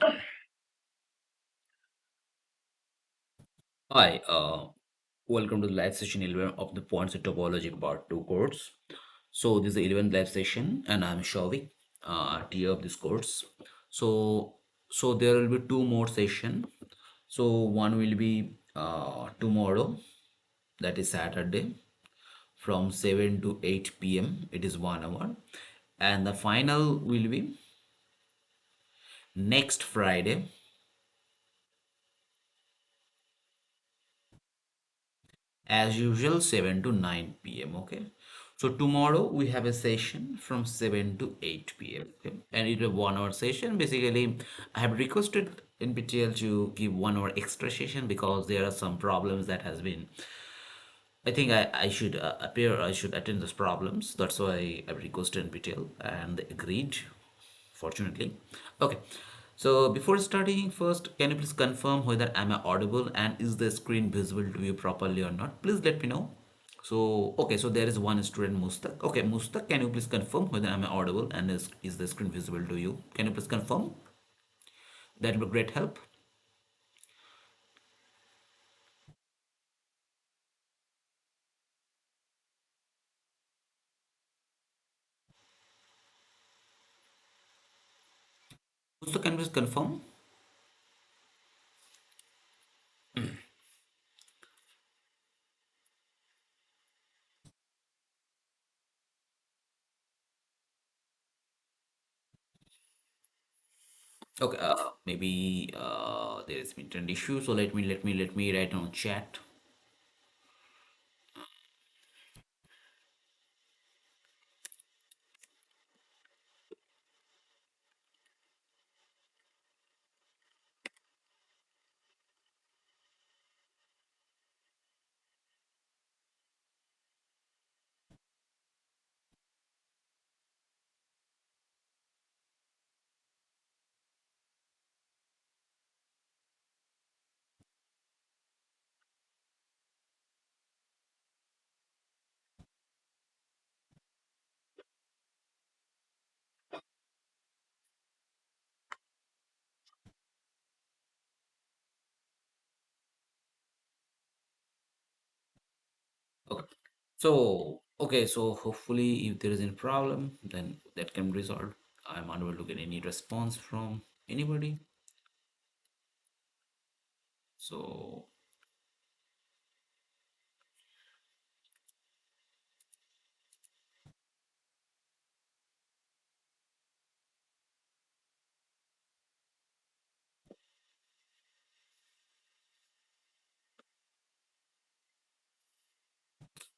Hi, welcome to the live session 11 of the Points of Topology Part 2 course. So this is the 11th live session and I'm Shavik, TA of this course. So there will be two more session. So one will be tomorrow, that is Saturday, from 7 to 8 p.m. It is 1 hour. And the final will be next Friday, as usual, 7 to 9 p.m. Okay, so tomorrow we have a session from 7 to 8 p.m. Okay? And it's a 1 hour session. Basically, I have requested NPTEL to give 1 hour extra session because there are some problems that has been. I think I should appear, I should attend those problems. That's why I requested NPTEL and they agreed, fortunately. Okay, so before starting, first, can you please confirm whether I'm audible and is the screen visible to you properly or not? Please let me know. So, okay, so there is one student, Mustaq. Okay, Mustaq, can you please confirm whether I'm audible and is the screen visible to you? Can you please confirm? That would be great help. Mustaq, can you please confirm? Okay, maybe there is internet issue. So let me write on chat. Okay. So hopefully if there is any problem, then that can be resolved. I'm unable to get any response from anybody. So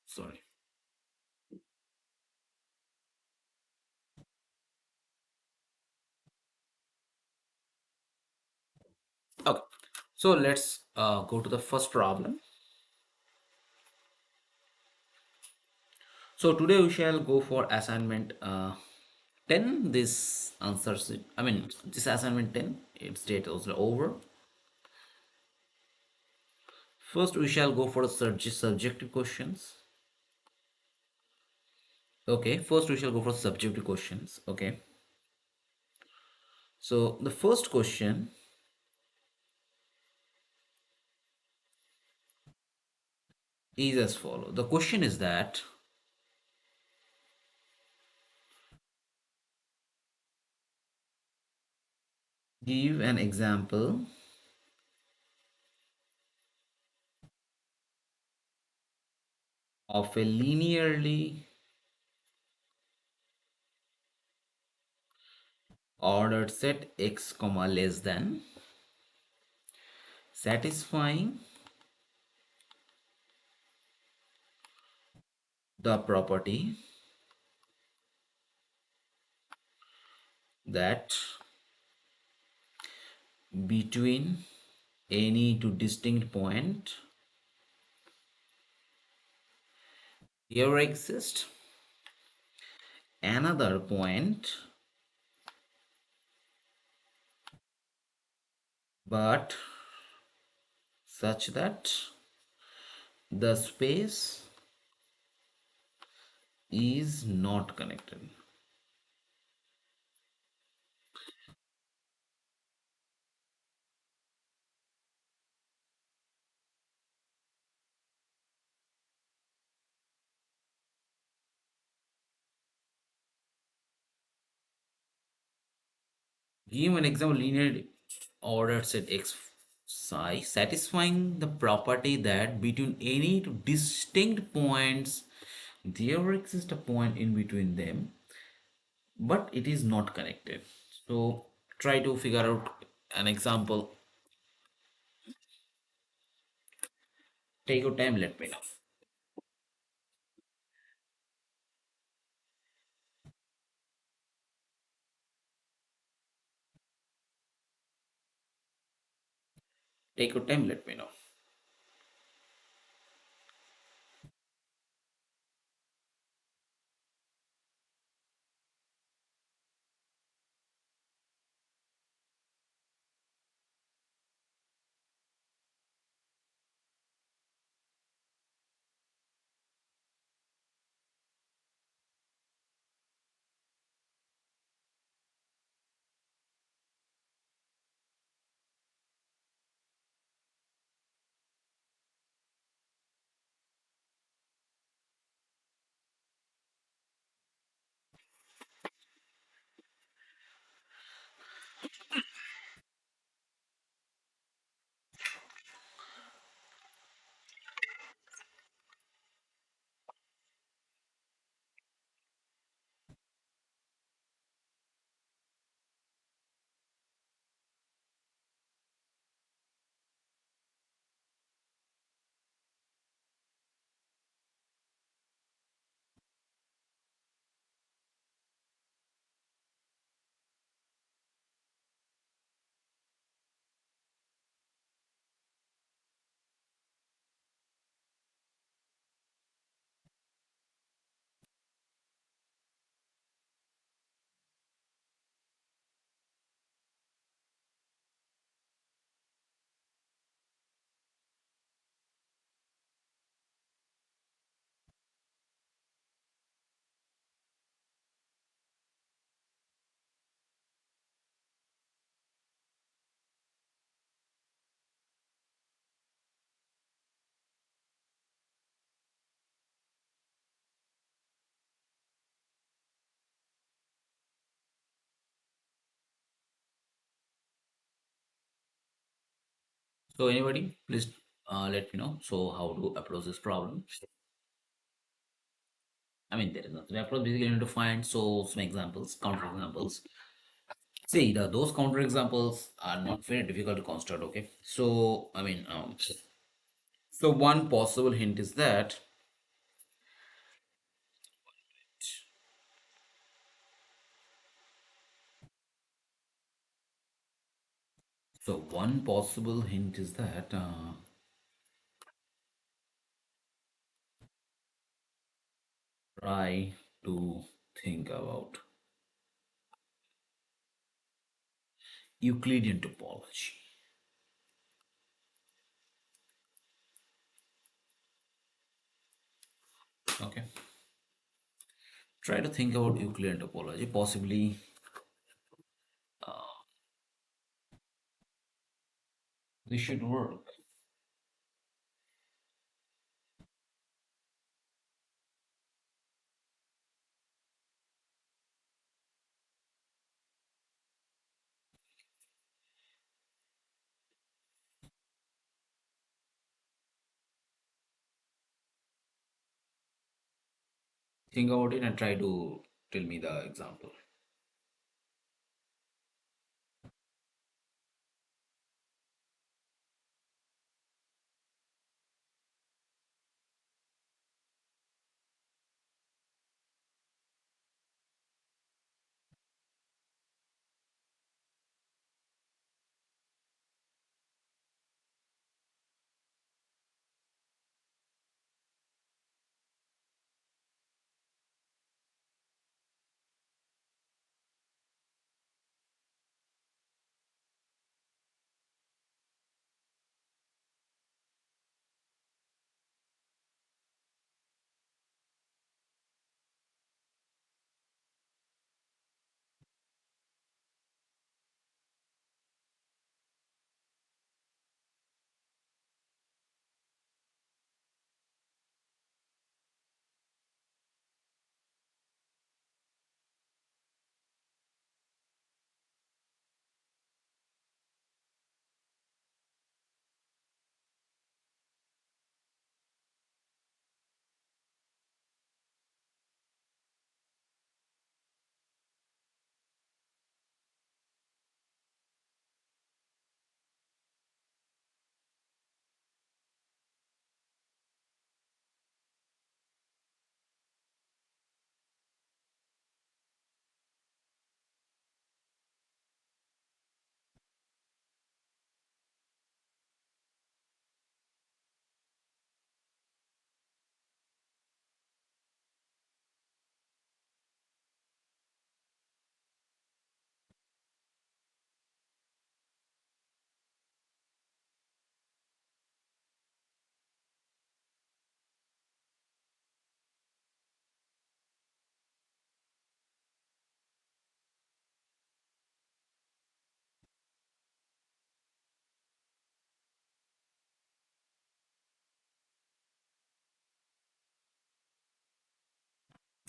sorry. Okay. So let's go to the first problem. So today we shall go for assignment 10. This answers it. I mean, this assignment 10, its date is over. First, we shall go for the subjective questions. Okay, first we shall go for subjective questions. Okay, so the first question is as follows. The question is that give an example of a linearly ordered set x comma less than satisfying the property that between any two distinct point here exists another point but such that the space is not connected. Give an example linear ordered set X psi satisfying the property that between any two distinct points there exists a point in between them, but it is not connected. So try to figure out an example. Take your time, let me know. Take your time, let me know. So anybody, please let me know. So how to approach this problem? I mean, there is nothing to approach. Basically, you need to find some examples, counter examples. See, those counter examples are not very difficult to construct. Okay, so I mean, so one possible hint is that. So one possible hint is that try to think about Euclidean topology. Okay, try to think about Euclidean topology. Possibly, this should work. Think about it and try to tell me the example.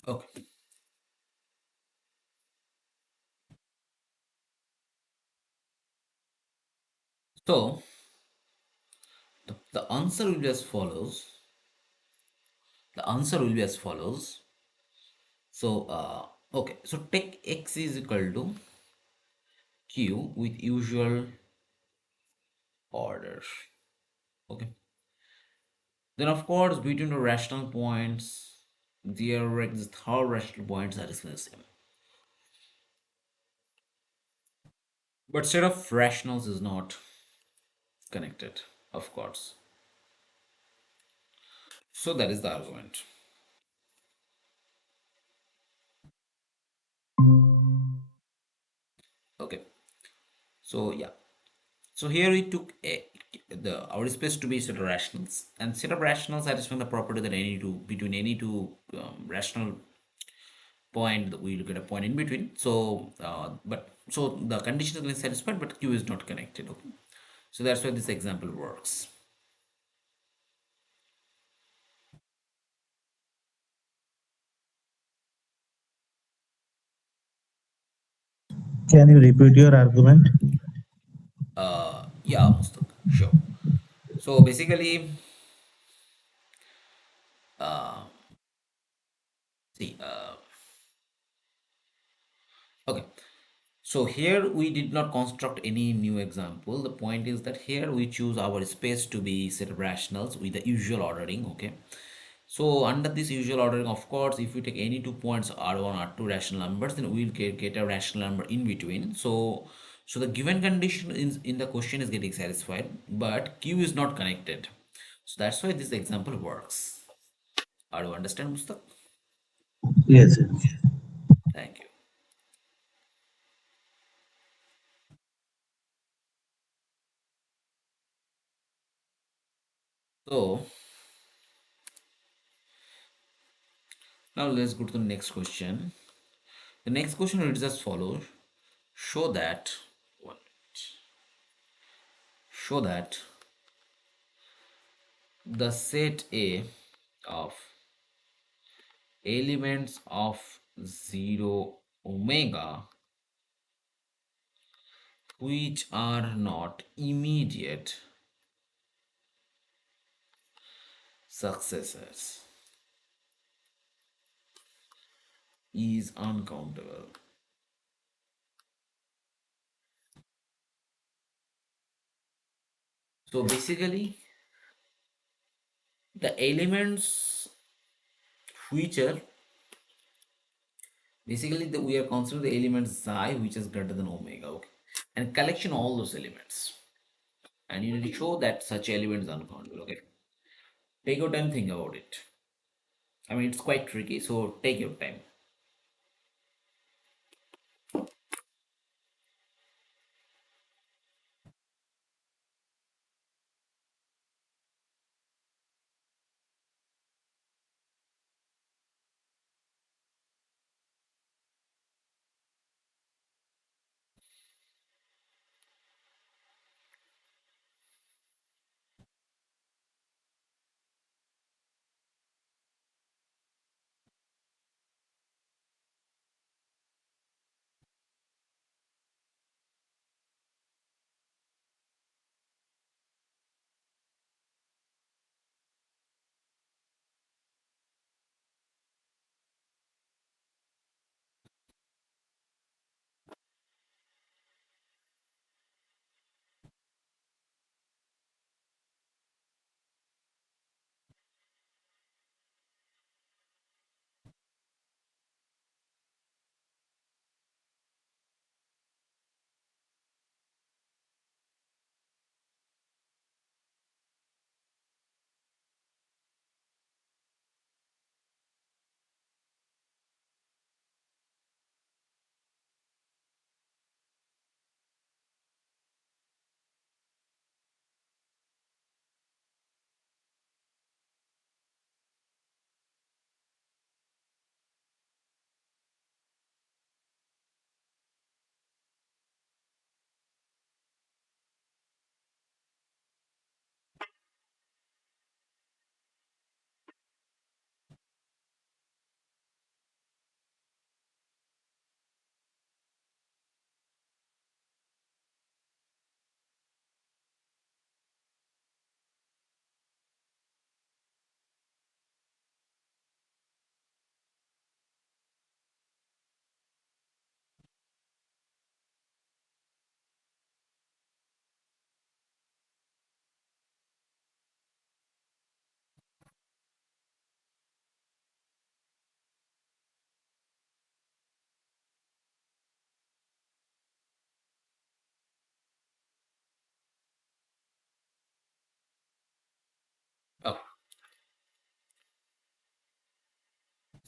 Okay. So the answer will be as follows. The answer will be as follows. So okay. So take x is equal to q with usual order. Okay. Then of course between the rational points, there exist third rational points that is the same. But set of rationals is not connected, of course. So that is the argument. Okay. So yeah. So here we took the our space to be set of rationals, and set of rationals satisfying the property that any two between any two rational point that we look at a point in between. So but so the condition is being satisfied, but q is not connected. Okay. So that's why this example works. Can you repeat your argument? Yeah, Mustaq, sure. So basically, see, okay. So here we did not construct any new example. The point is that here we choose our space to be set of rationals with the usual ordering. Okay. So under this usual ordering, of course, if we take any 2 points R1, R2 rational numbers, then we'll get a rational number in between. So the given condition in the question is getting satisfied, but Q is not connected. So that's why this example works. Are you understand, Mustaq? Yes, yes. Thank you. So now let's go to the next question. The next question reads as follows: Show that one minute. Show that the set A of elements of 0 omega which are not immediate successors is uncountable. So basically, the elements which are basically we are considering the element psi which is greater than omega, okay, and collection all those elements, and you need to show that such element is uncountable. Okay, take your time, think about it. I mean, it's quite tricky, so take your time.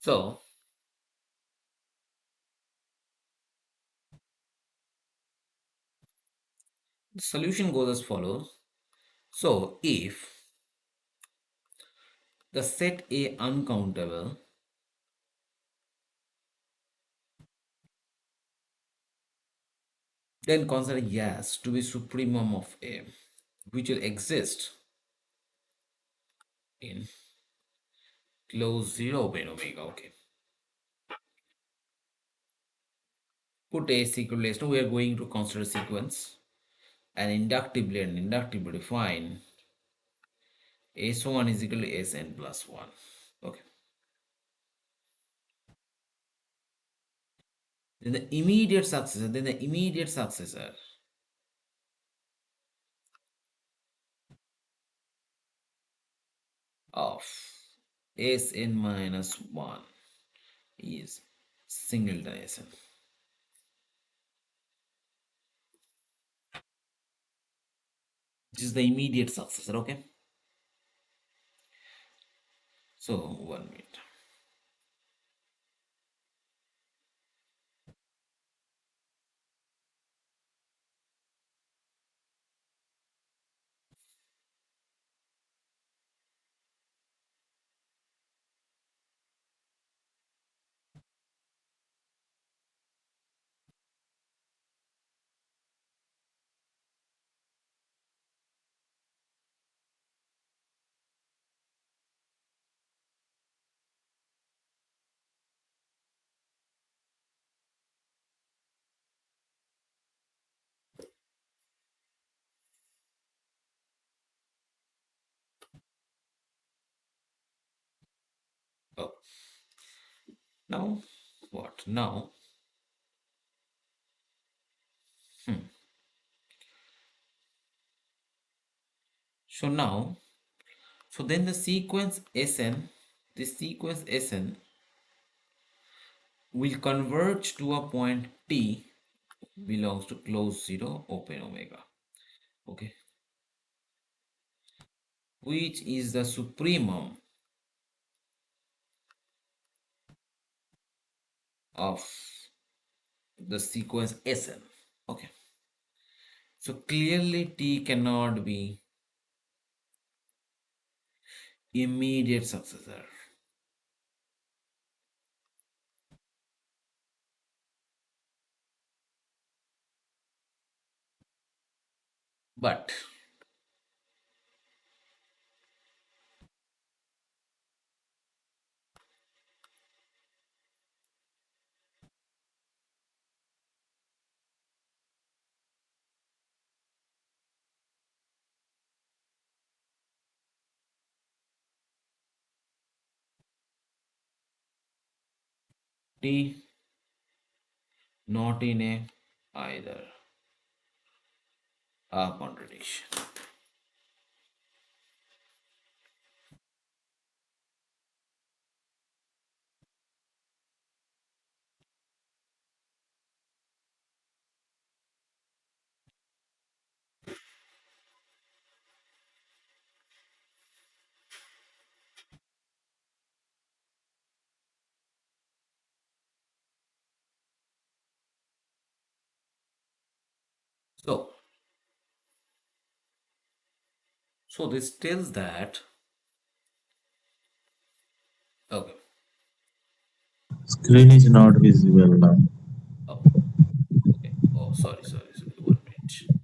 So the solution goes as follows. So if the set A uncountable, then consider yes to be supremum of A, which will exist in close 0 open omega. Okay. Put A is equal to S. Now we are going to consider sequence and inductively define S1 is equal to Sn plus 1. Okay. Then the immediate successor of Sn minus 1 is singleton Sn. This is the immediate successor. Okay. So 1 minute. Oh, now what? Now, so now, so then the sequence Sn, this sequence Sn will converge to a point T belongs to close 0 open omega. Okay, which is the supremum of the sequence Sn. Okay, so clearly T cannot be immediate successor, but T not in a either a contradiction. So, so this tells that okay. Screen is not visible now. Oh, okay. Oh, sorry. 1 minute.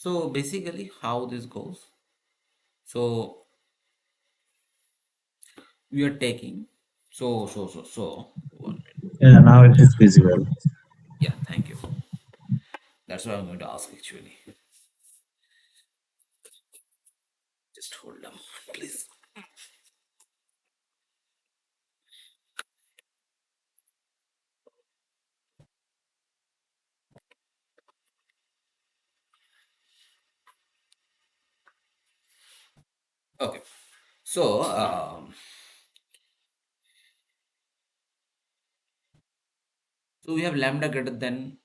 So basically how this goes. So we are taking one minute. Yeah, now it is visible. Yeah, thank you. That's what I'm going to ask actually. Just hold on, please. Okay. So so we have lambda greater than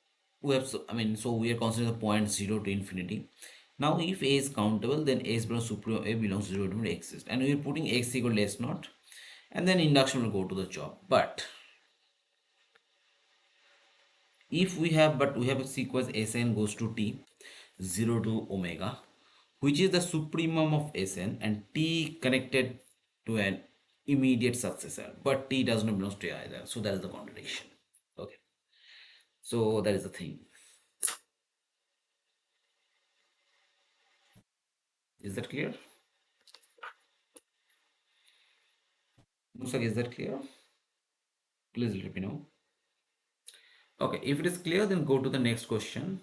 we have I mean so we are considering the point 0 to infinity. Now if a is countable, then a is belongs supreme, a belongs to 0 to exists, and we are putting x equal to s naught, and then induction will go to the job. But if we have a sequence Sn goes to t 0 to omega, which is the supremum of Sn, and t connected to an immediate successor, but t does not belong to either, so that is the contradiction. Okay, so that is the thing. Is that clear? Musak, is that clear? Please let me know. Okay, if it is clear, then go to the next question.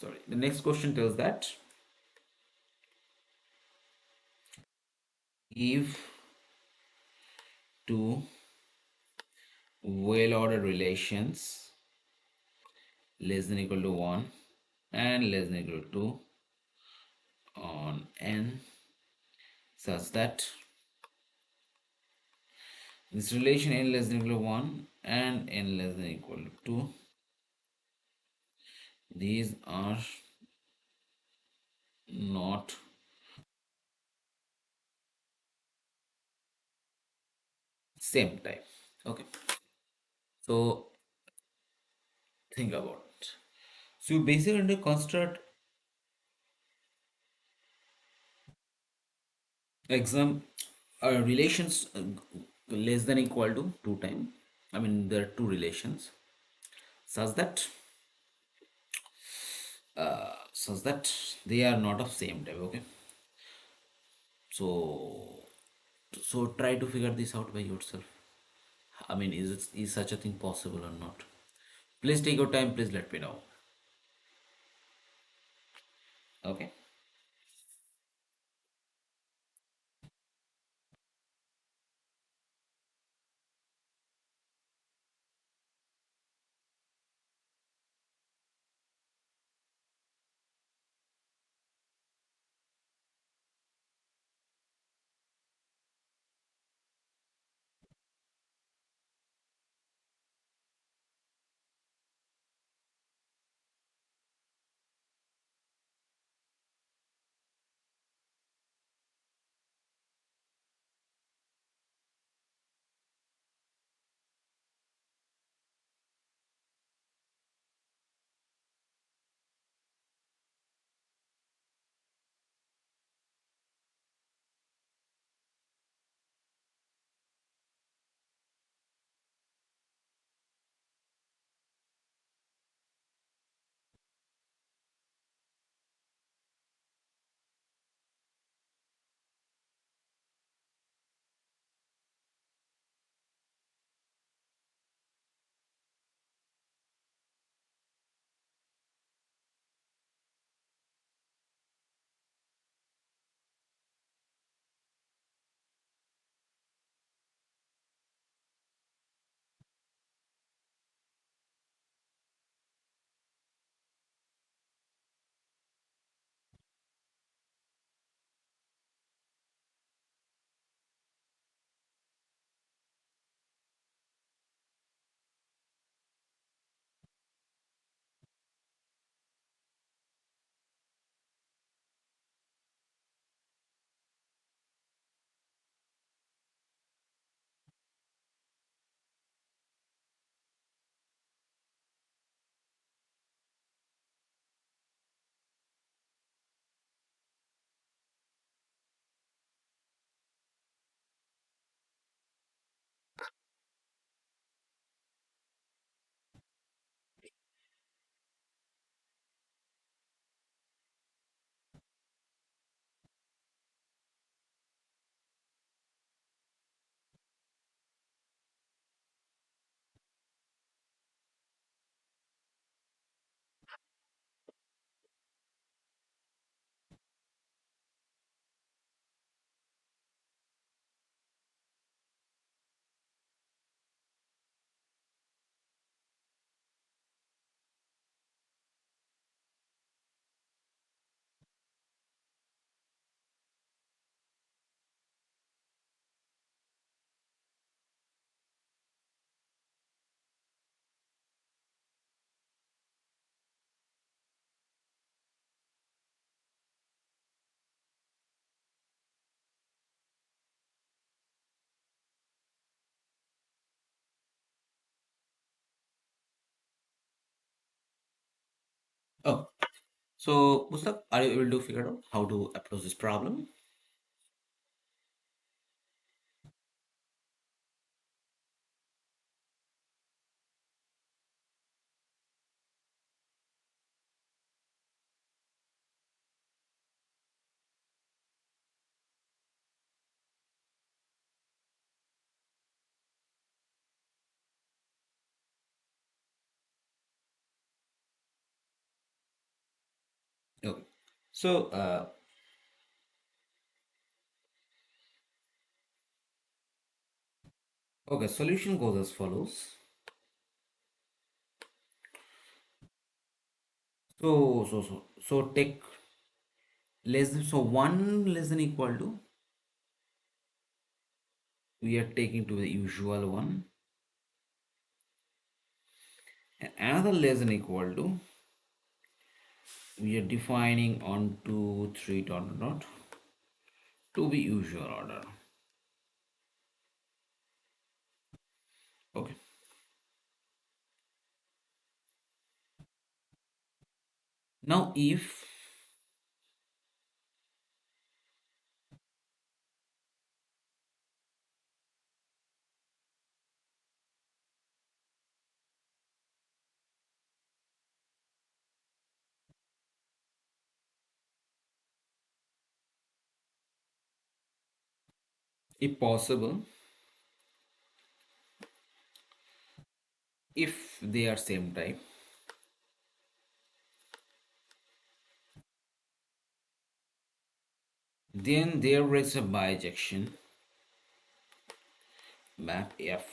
Sorry, the next question tells that if two well ordered relations less than equal to 1 and less than equal to 2 on n such that this relation n less than equal to 1 and n less than equal to 2, these are not same type. Okay, so think about it. So you basically construct exam relations less than equal to 2 times. I mean there are two relations such that they are not of same type. Okay, so try to figure this out by yourself. I mean, is such a thing possible or not? Please take your time. Please let me know. Okay. So Mustak, are you able to figure out how to approach this problem? Okay. So okay, solution goes as follows. So take less than, so 1 less than equal to, we are taking to the usual one, and another less than equal to, we are defining on 2 3 dot dot to be usual order. Okay. Now if possible, if they are same type, then there is a bijection map f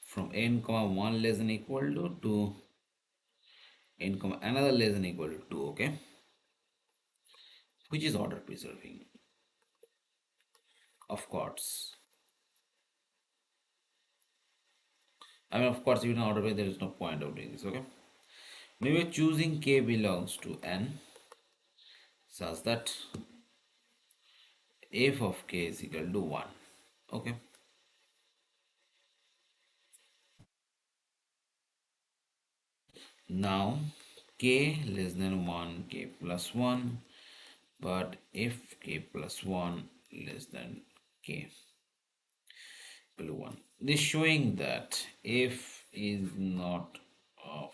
from n comma 1 less than equal to n comma another less than equal to 2. Okay, which is order preserving, of course. I mean, of course, if you don't order by, there is no point of doing this. Okay, maybe choosing k belongs to n such that f of k is equal to 1. Okay, now k less than 1, k plus 1, but if k plus 1 less than k equal to 1, this showing that f is not of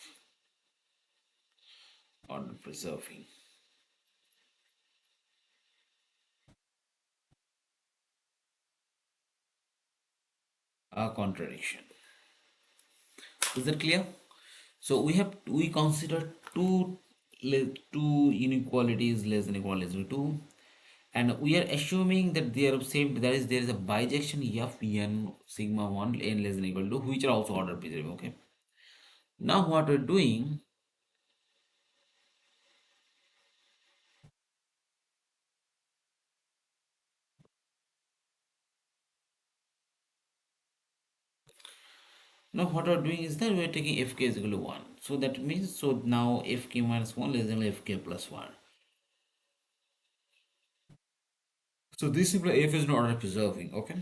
order preserving. A contradiction. Is that clear? So we consider two inequalities less than equal less than 2, and we are assuming that they are same, that is there is a bijection f n sigma 1 n less than equal to, which are also order preserving. Okay, now what we're doing, is that we're taking fk is equal to 1, so that means, so now fk minus 1 less than fk plus 1. So this simply f is not order preserving. Okay,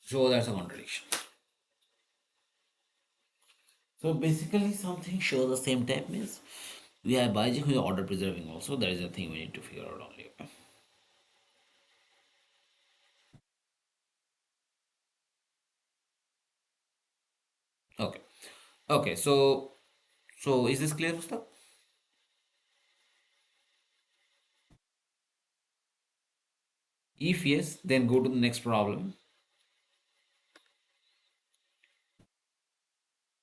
so that's a contradiction. So basically, something shows the same type means we have bijection with order preserving also. That is the thing we need to figure out only. Okay. Okay. Okay. So is this clear, Mustaq? If yes, then go to the next problem.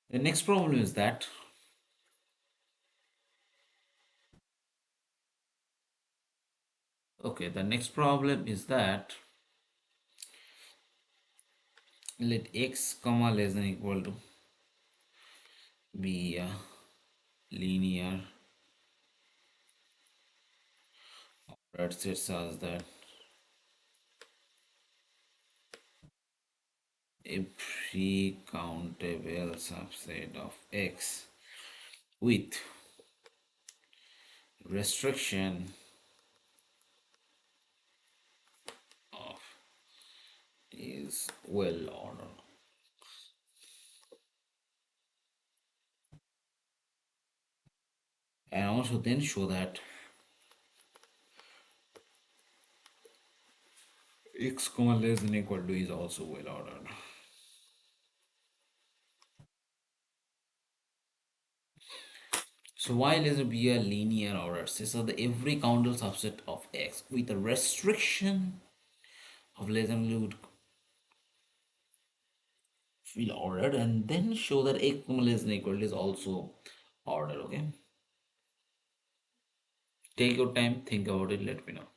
The next problem is that, okay, the next problem is that let x comma less than equal to be a linear operator set such that a pre-countable subset of x with restriction of is well ordered. also then show that x comma less than equal to is also well ordered. So why let it be a linear order? So the every countable subset of x with a restriction of less than equal to feel ordered, and then show that x comma less than equal to is also ordered. Okay, take your time, think about it, let me know.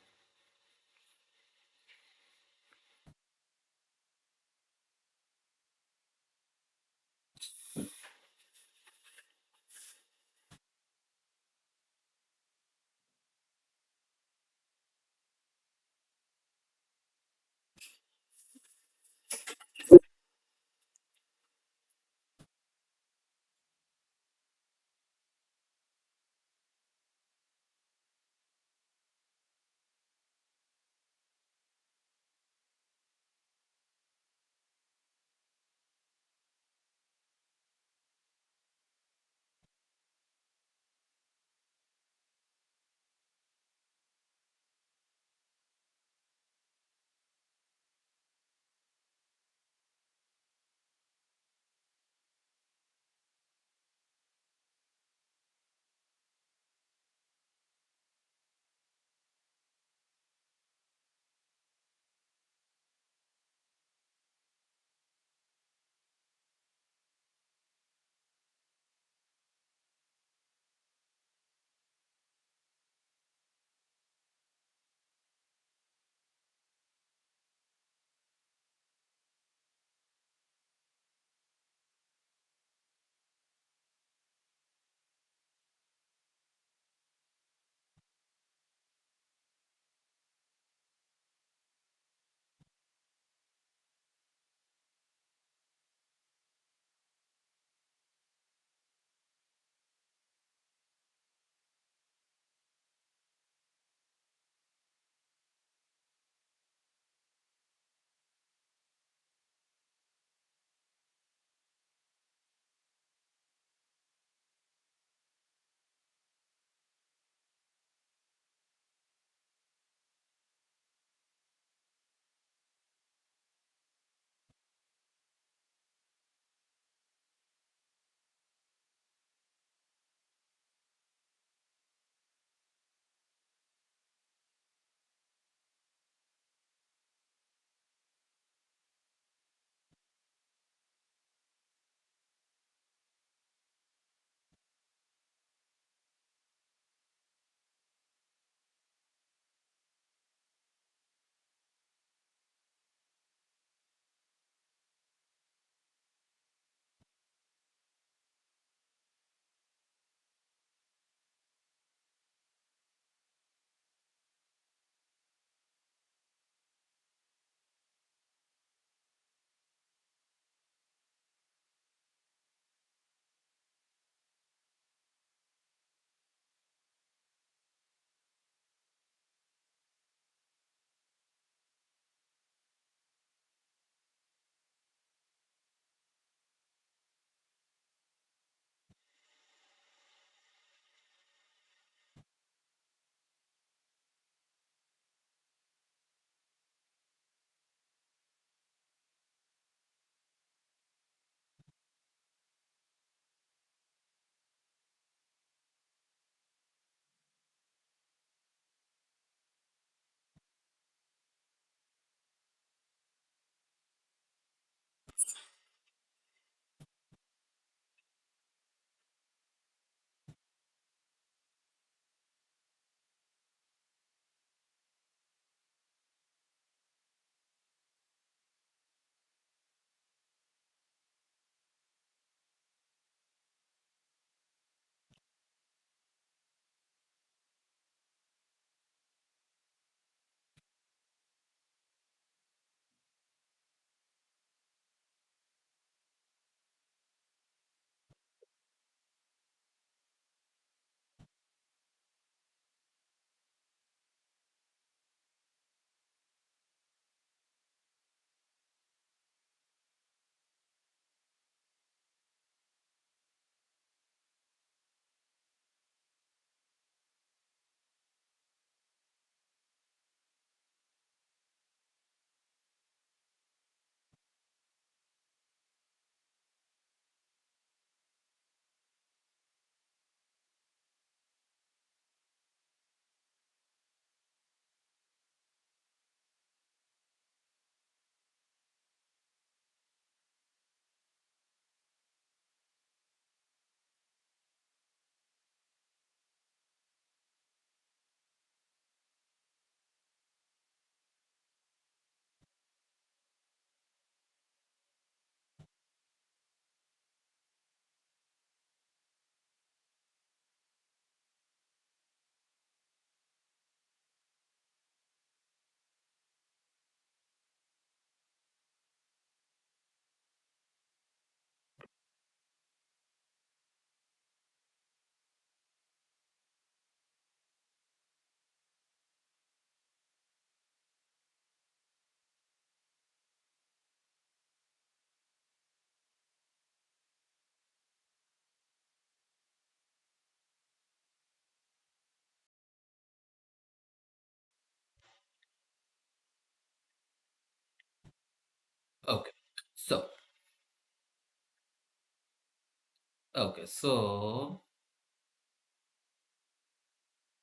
Okay, so,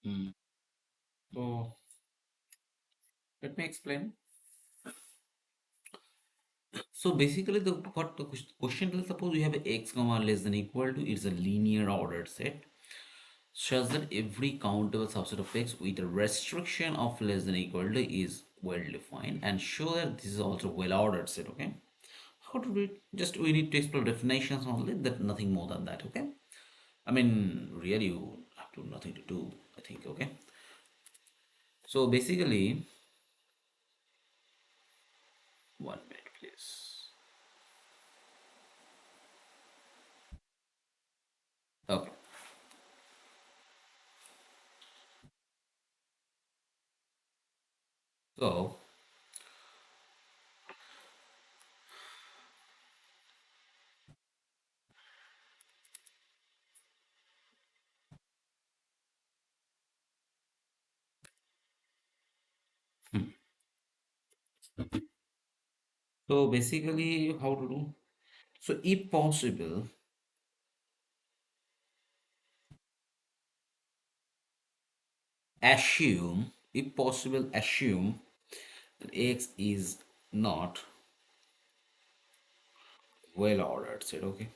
mm, so let me explain. So basically, the what the question is, suppose you have a x comma less than equal to, it's a linear ordered set, shows that every countable subset of x with a restriction of less than equal to is well defined, and show that this is also well ordered set. Okay, how to do it? Just we need to explore definitions only, that nothing more than that. Okay, I mean really you have to nothing to do, I think. Okay, so basically, 1 minute please. Okay, so basically how to do, so if possible, assume, if possible, assume that x is not well ordered set. Okay,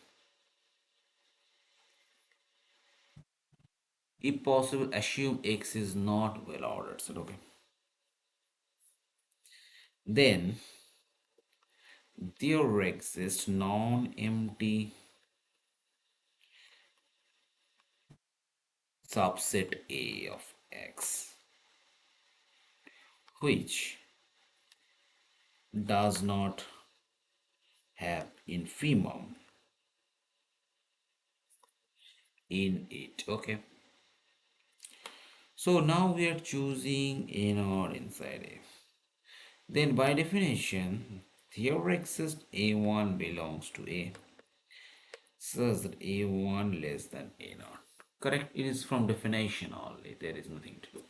if possible, assume x is not well ordered set. Okay, then there exists non-empty subset A of x which does not have infimum in it. Okay, so now we are choosing in or inside A. Then by definition, here exists A1 belongs to A such that A1 less than A0. Correct? It is from definition only. There is nothing to do.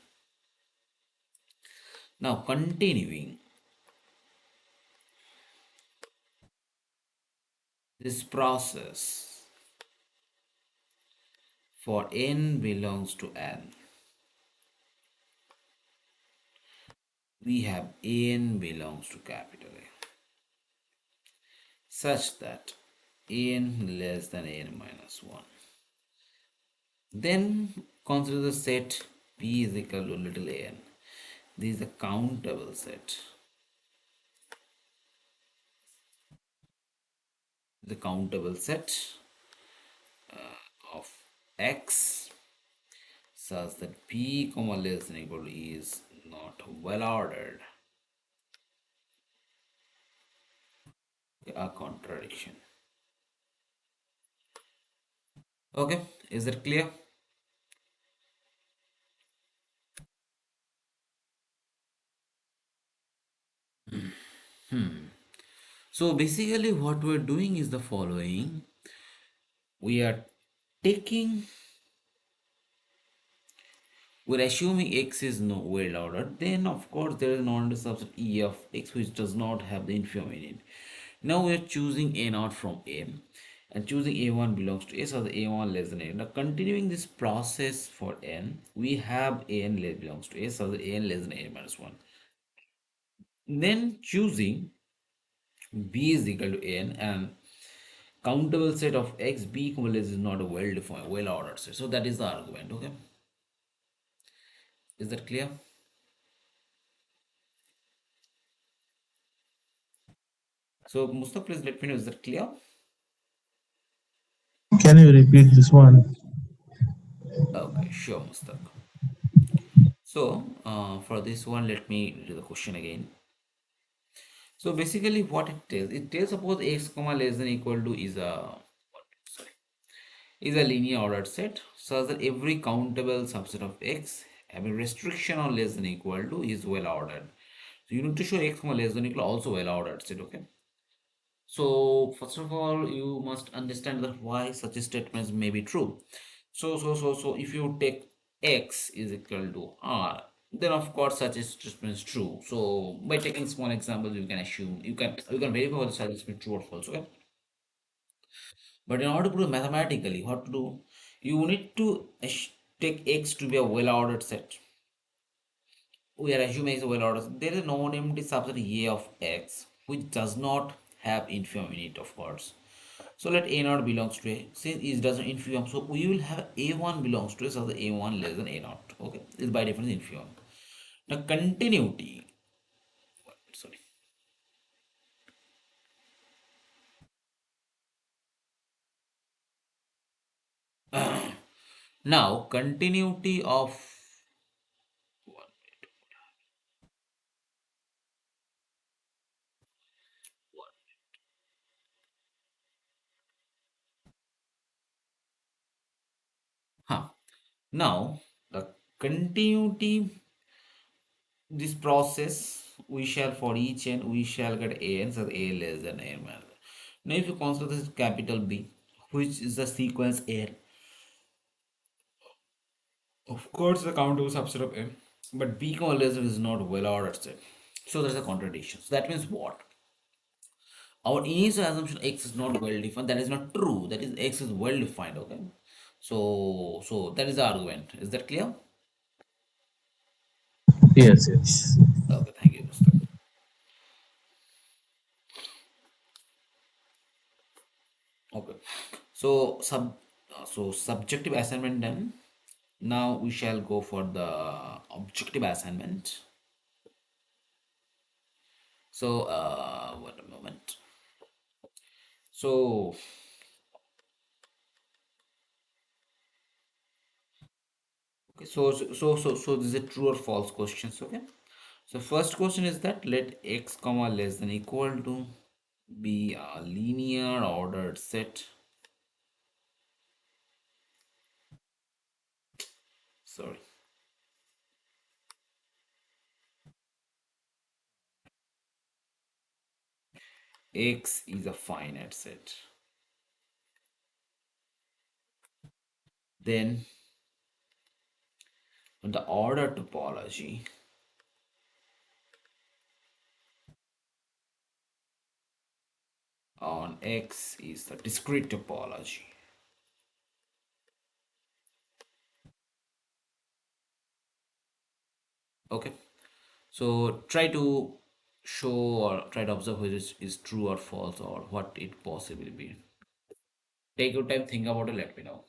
Now continuing this process for n belongs to n, we have n belongs to capital A such that n less than n minus 1. Then consider the set P is equal to little n. This is a countable set. The countable set of x such that p comma less than equal to is not well ordered, a contradiction. Okay, is that clear? So basically what we're doing is the following. We are taking, we're assuming x is no well ordered, then of course there is an ordered subset e of x which does not have the infimum in it. Now we are choosing a naught from a and choosing a1 belongs to a, so the a1 less than a. Now continuing this process for n, we have an belongs to a, so the an less than a minus 1. Then choosing b is equal to n and countable set of x b comma less is not a well defined, well ordered set. So that is the argument. Okay, is that clear? So Mustaq, please let me know, is that clear? Can you repeat this one? Okay, sure, Mustaq. So for this one, let me do the question again. So basically, what it tells suppose x comma less than equal to is a, sorry, is a linear ordered set such that every countable subset of x having restriction on less than equal to is well ordered. So you need to show x comma less than equal also well ordered set. Okay. So first of all, you must understand that why such statements may be true. So if you take x is equal to r, then of course such a statement is true. So by taking small examples, you can assume, you can verify whether such statement is true or false. Okay. But in order to prove mathematically, what to do? You need to take X to be a well-ordered set. We are assuming it's a well-ordered set. There is a non-empty subset A of X which does not have infimum in it, of course. So let A naught belongs to A. Since it doesn't infimum, so we will have A1 belongs to A, so the A1 less than A naught. Okay, is by definition infimum. Now continuity. Sorry. Now continuity of huh. Now the continuity, this process we shall for each n we shall get a n, so a less than a minus. Now if you consider this capital B, which is the sequence n, of course the countable subset of n, but B comma less than is not well ordered set. So there's a contradiction. So that means what? Our initial assumption x is not well defined. That is not true. That is x is well defined. Okay. So that is the argument. Is that clear? Yes, yes. Okay. Thank you, Mr. Okay. So subjective assignment done. Now we shall go for the objective assignment. So what a moment. So okay. So this is a true or false questions. Okay. So first question is that let x comma less than equal to be a linear ordered set. Sorry, x is a finite set. Then the order topology on x is the discrete topology. Okay, so try to show or try to observe whether it is true or false or what it possibly be. Take your time, think about it, let me know.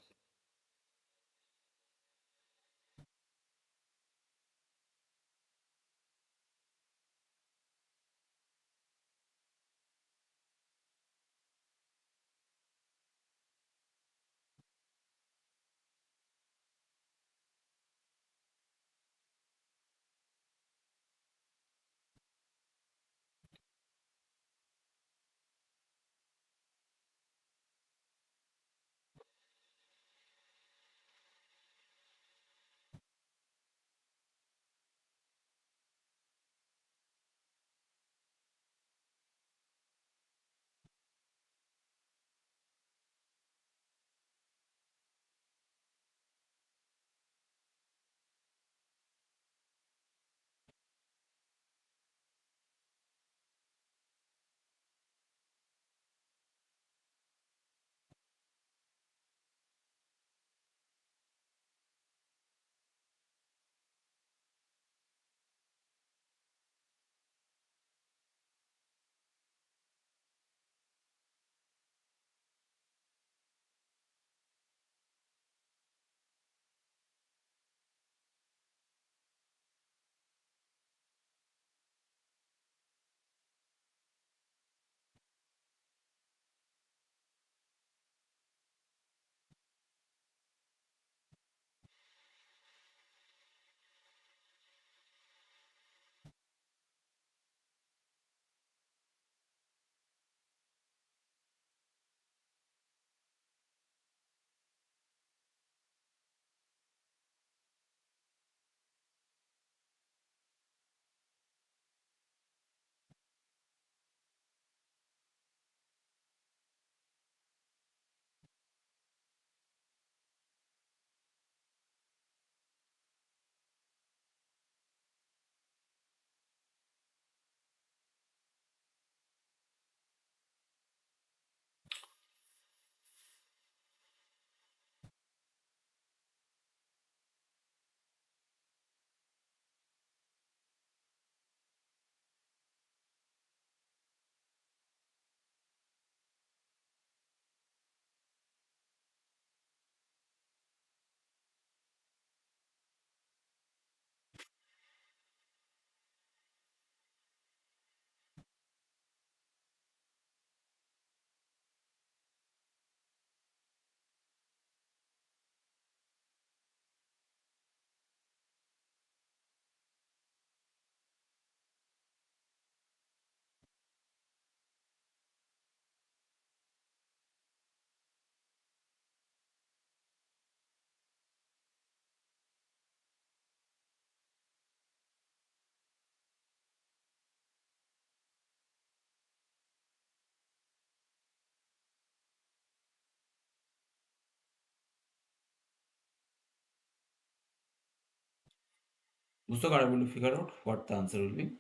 Mustaq, are you able to figure out what the answer will be?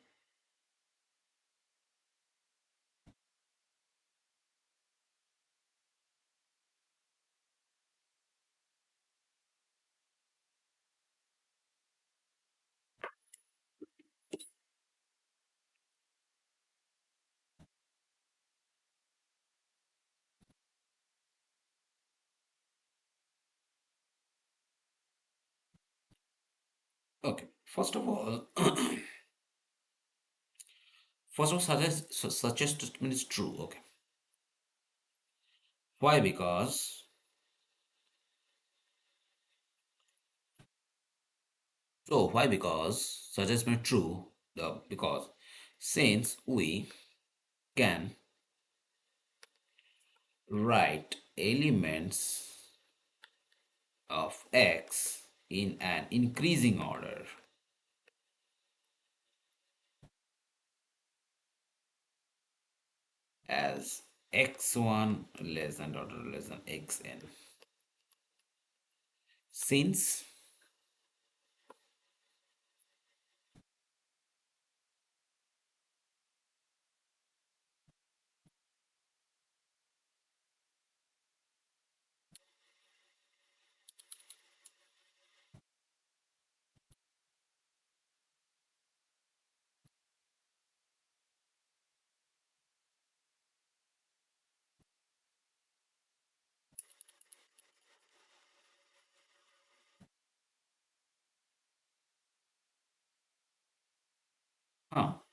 Okay, first of all, such a statement is true. Okay, why? Because such a statement is true. Because since we can write elements of x in an increasing order as x1 less than or less than xn. Since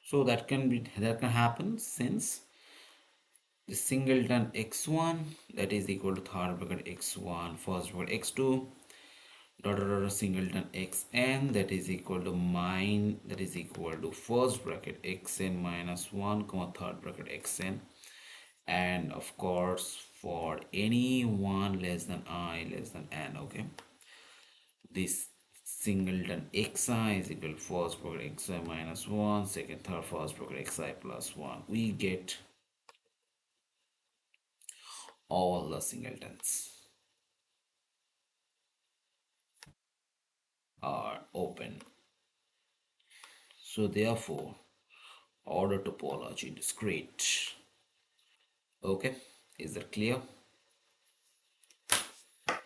so that can happen since the singleton x1 that is equal to third bracket x1 first bracket x2 dot dot dot singleton xn that is equal to first bracket xn minus 1 comma third bracket xn, and of course for any one less than I less than n. Okay, this singleton xi is equal to first bracket xi minus 1 second third first bracket xi plus 1. We get all the singletons are open. So therefore, order topology discrete. Okay, is that clear?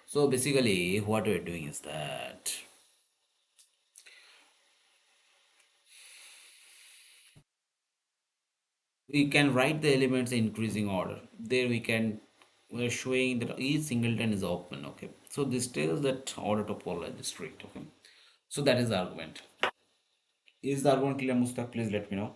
So basically, what we're doing is that we can write the elements in increasing order. There we're showing that each singleton is open. Okay, so this tells that order topology is discrete. Okay, so that is the argument. Is the argument clear, Mustaq? Please let me know.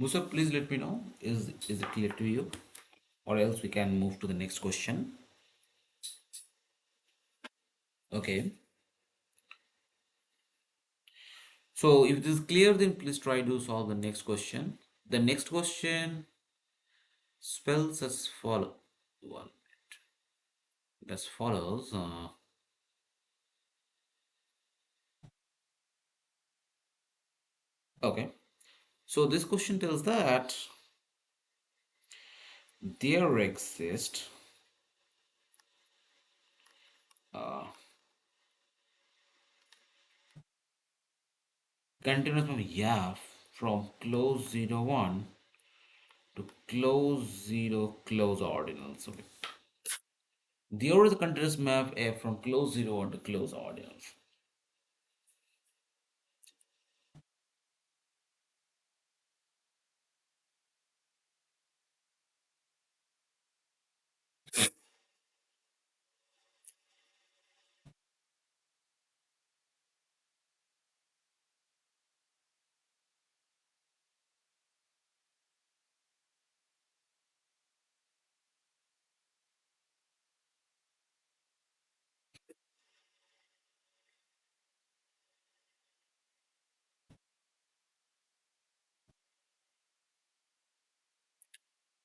Mustaq, please let me know. Is it clear to you? Or else we can move to the next question. Okay. So if this is clear, then please try to solve the next question. The next question spells as follows. One as follows. Okay. So this question tells that there exist uh, continuous from F from close 0 1 to close 0 close ordinals. Okay. There is a continuous map F from close 0 1 to close ordinals.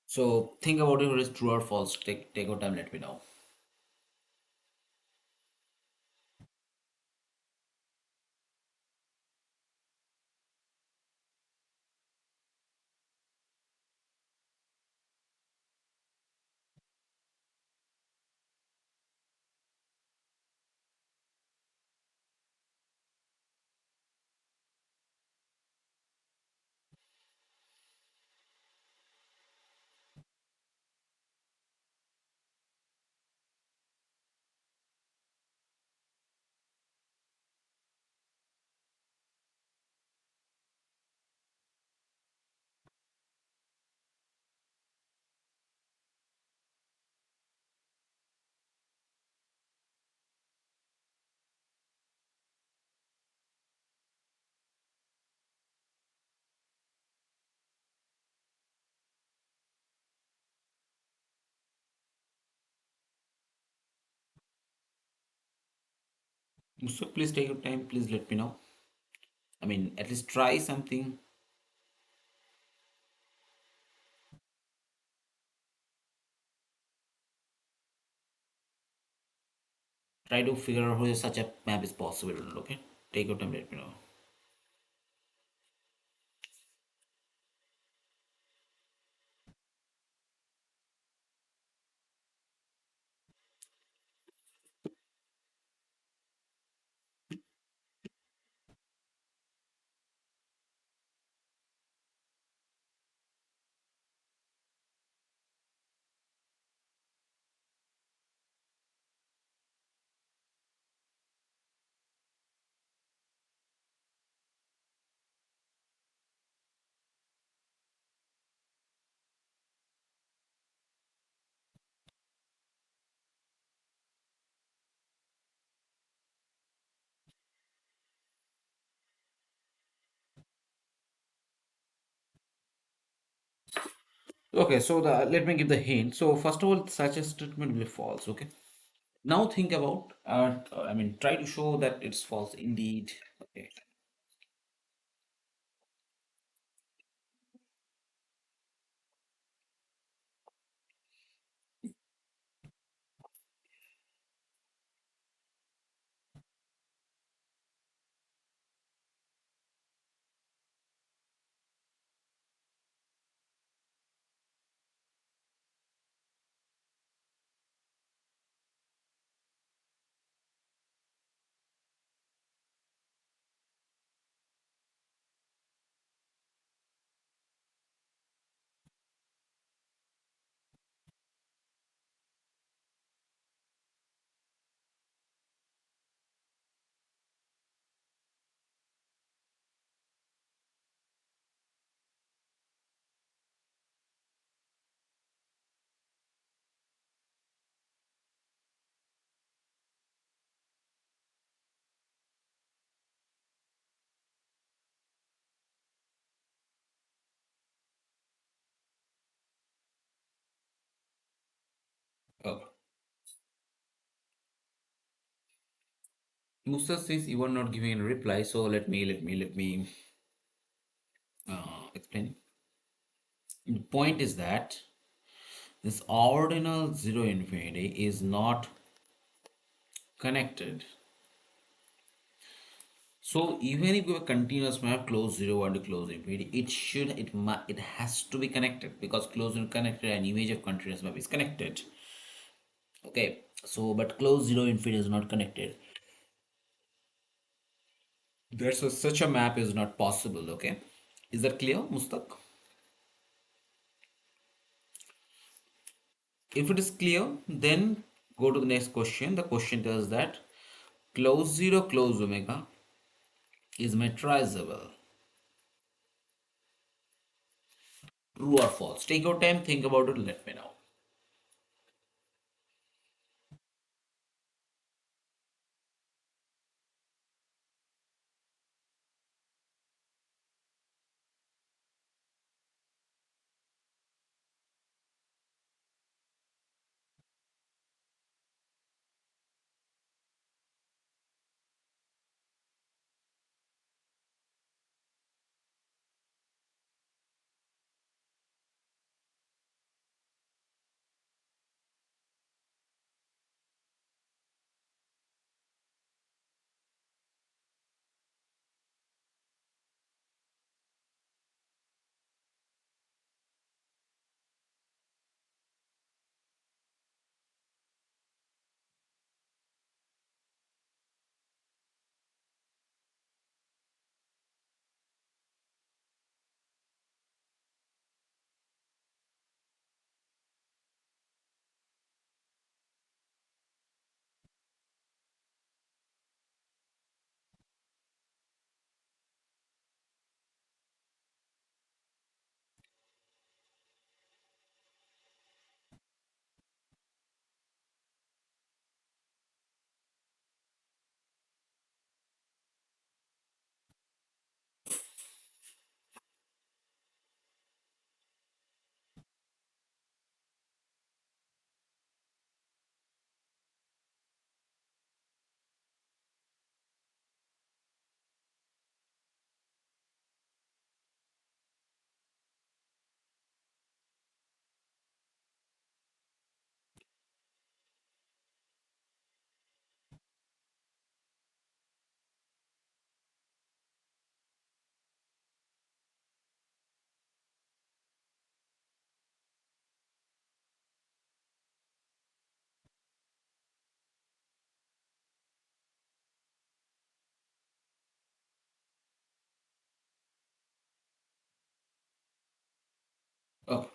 So think about it, whether it's true or false. Take your time, let me know. So please take your time, please let me know. I mean, at least try something. Try to figure out whether such a map is possible or not, okay? Take your time, let me know. Okay, so let me give the hint. So first of all, such a statement will be false. Okay. Now think about, I mean, try to show that it's false indeed. Okay. Okay. Musa says you are not giving a reply, so let me explain. The point is that this ordinal zero infinity is not connected. So even if we have a continuous map close 0 1 to close infinity, it has to be connected, because close and connected, an image of continuous map is connected. Okay, so but close 0 infinity is not connected. Such a map is not possible. Okay, Is that clear, Mustaq? If it is clear, then go to the next question. The question tells that close 0 close omega is metrizable. True or false? Take your time, think about it, let me know. Okay.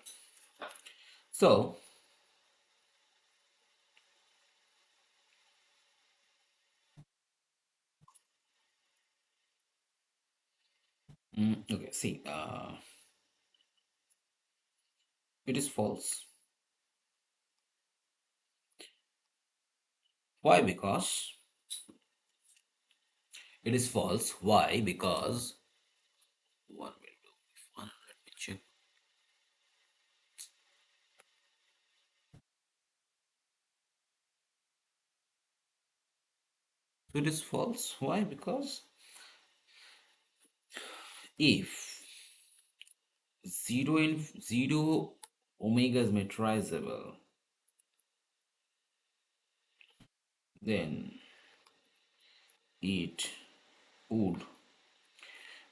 So, okay, see, it is false. Why? Because it is false. Why? Because one will do. One, let me check. It is false. Why? Because if 0 omega is metrizable, then it would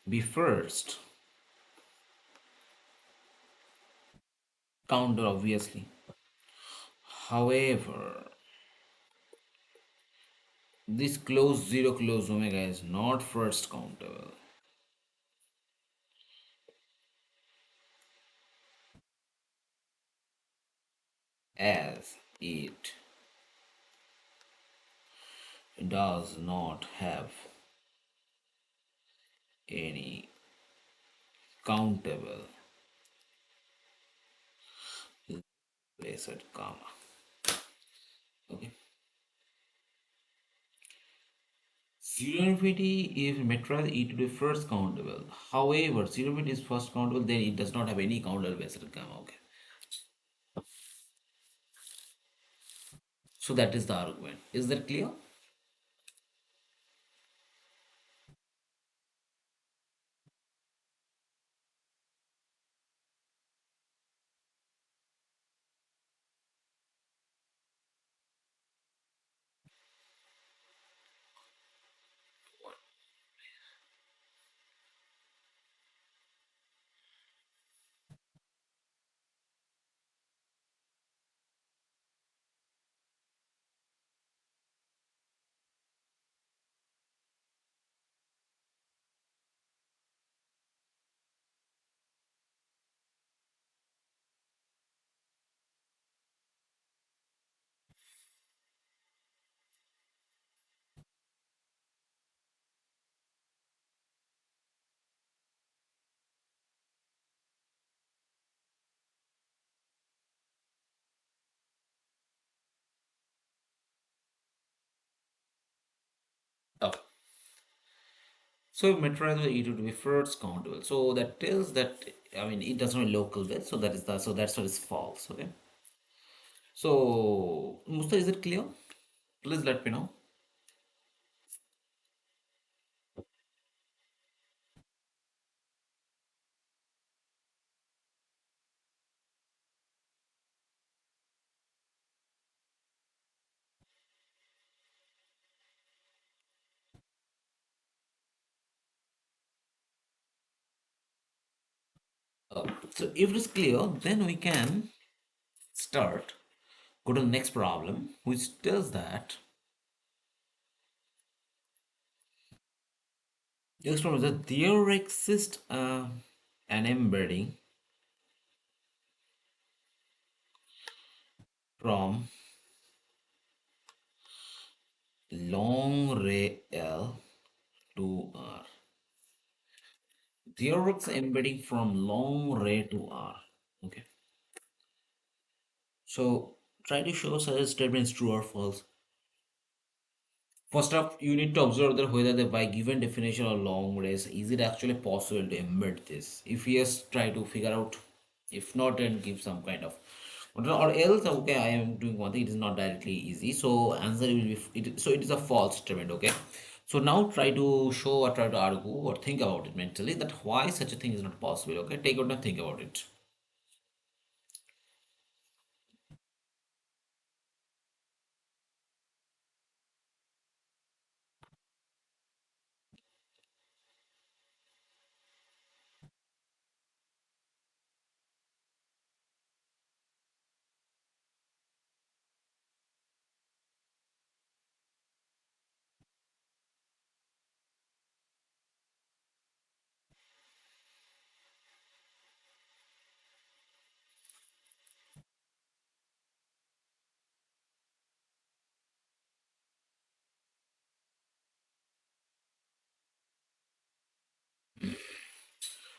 be first counter, obviously. However, this close 0 close omega is not first countable, as it does not have any countable placed comma. Okay. Zero infinity is metrized, it will be first countable. However, zero infinity is first countable, then it does not have any countable based gamma. Okay. So that is the argument. Is that clear? So meteorites it would be first countable. So that tells that, I mean, it doesn't have local base. So that is the, so that's what is false. Okay. So Musta, is it clear? Please let me know. So if it is clear, then we can start. Go to the next problem, which tells that next problem is that there exists an embedding from long ray L to R. There works embedding from long ray to R. Okay. So try to show such a statement is true or false. First off, you need to observe that whether the by given definition of long rays, is it actually possible to embed this? If yes, try to figure out. If not, then give some kind of or else okay, I am doing one thing, it is not directly easy. So answer will be so it is a false statement, okay? So now try to show or try to argue or think about it mentally that why such a thing is not possible. Okay, take out and think about it.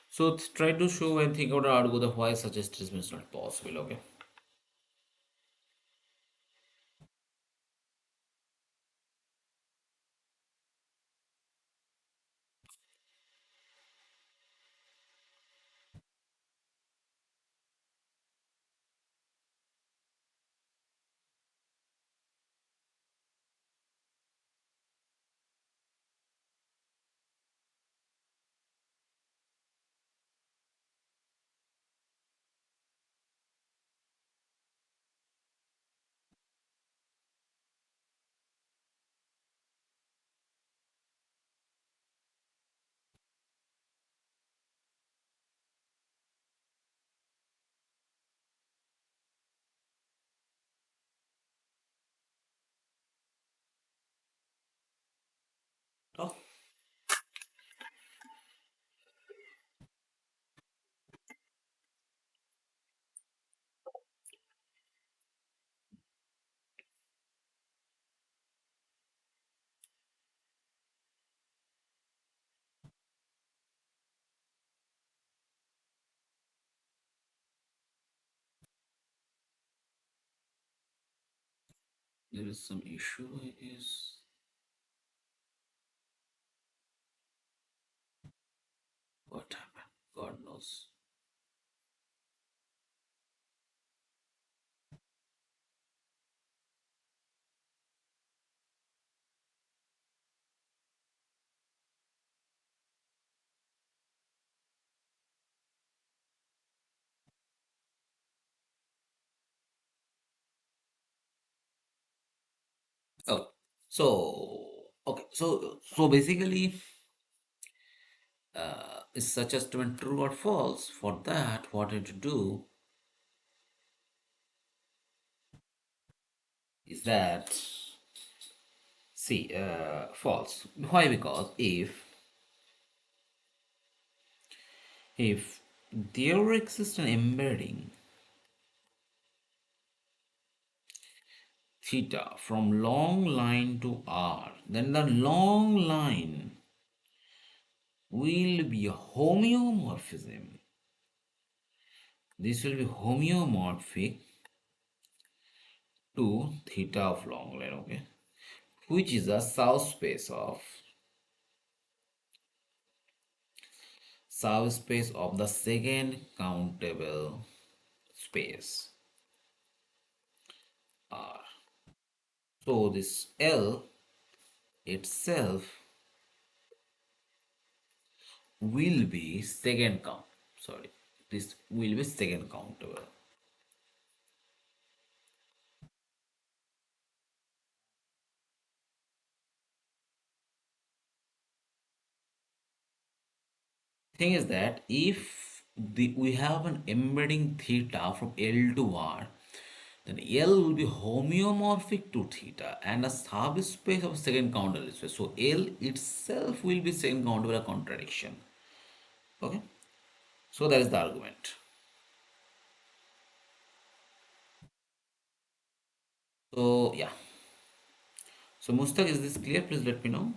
So try to show and think out or argue the why such a statement is not possible. Okay. Oh, there is some issue. Is what happened? God knows. Oh, so okay, so basically, is such a statement true or false? For that, what I need to do is that see false. Why? Because if there exists an embedding theta from long line to R, then the long line will be a homeomorphism. This will be homeomorphic to theta of long line, okay, which is a subspace of subspace of the second countable space R. So this L itself will be second count. Sorry, this will be second countable. Thing is that if we have an embedding theta from L to R, then L will be homeomorphic to theta and a subspace of second countable space. So L itself will be second countable contradiction. Okay, so that is the argument. So yeah. So Mustaq, is this clear? Please let me know.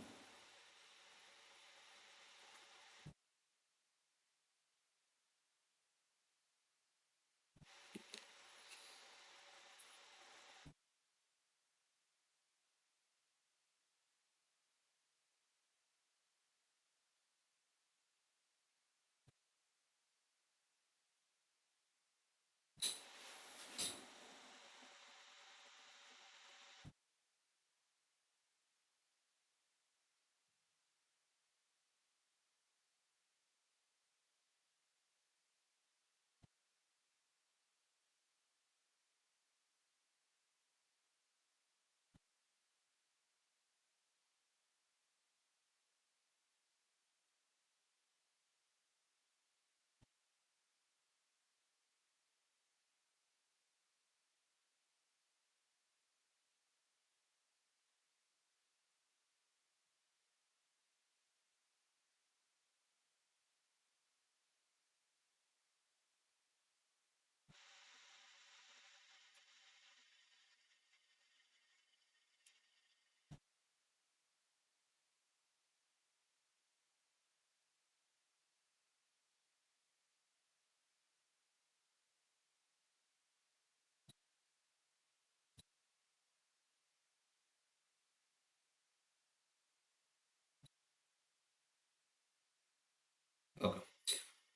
Okay.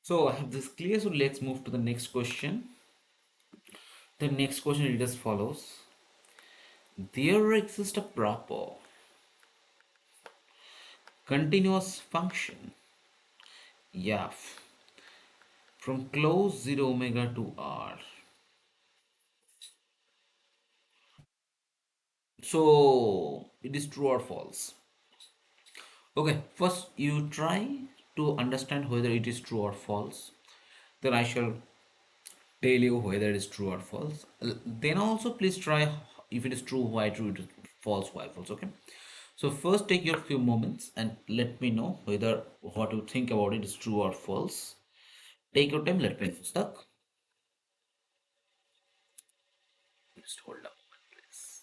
So I have this clear. So let's move to the next question. The next question reads as follows. There exists a proper continuous function f from close 0 omega to r. So it is true or false? Okay, first you try to understand whether it is true or false. Then I shall tell you whether it is true or false. Then also please try if it is true, why true, it is false, why false. Okay. So first take your few moments and let me know whether what you think about it is true or false. Take your time, let me know. Stuck. Just hold up, please.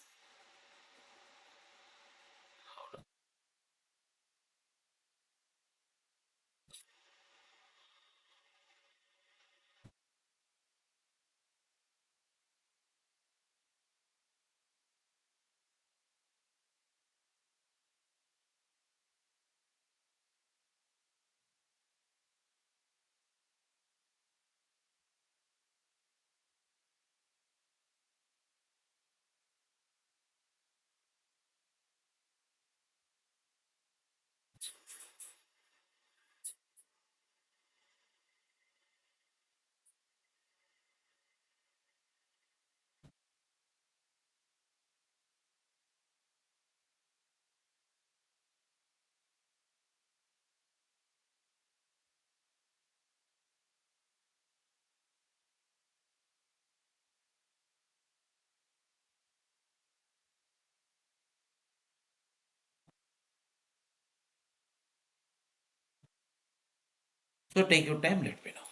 So take your time, let me know.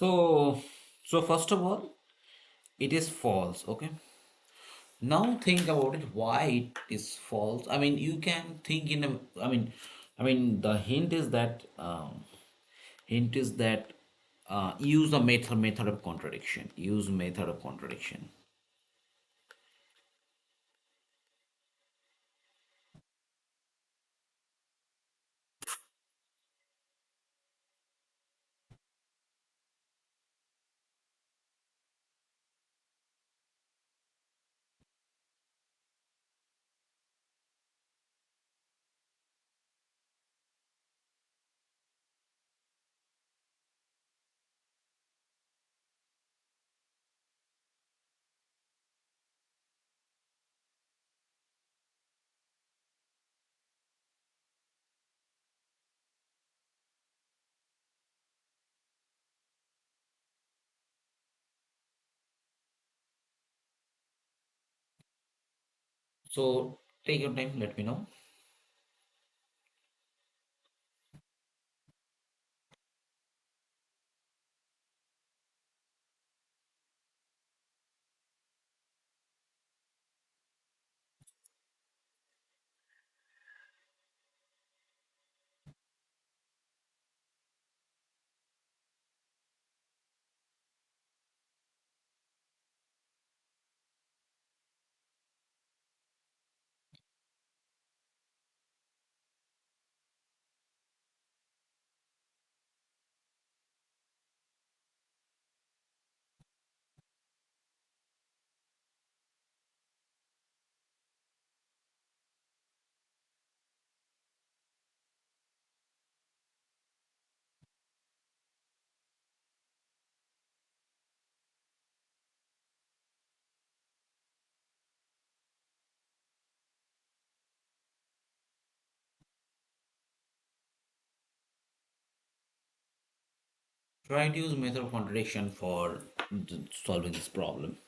So, so first of all, it is false. Okay. Now think about it. Why it is false? I mean, you can think in a. I mean, the hint is that use the method of contradiction. Use method of contradiction. So take your time. Let me know. Try to use method of contradiction for solving this problem.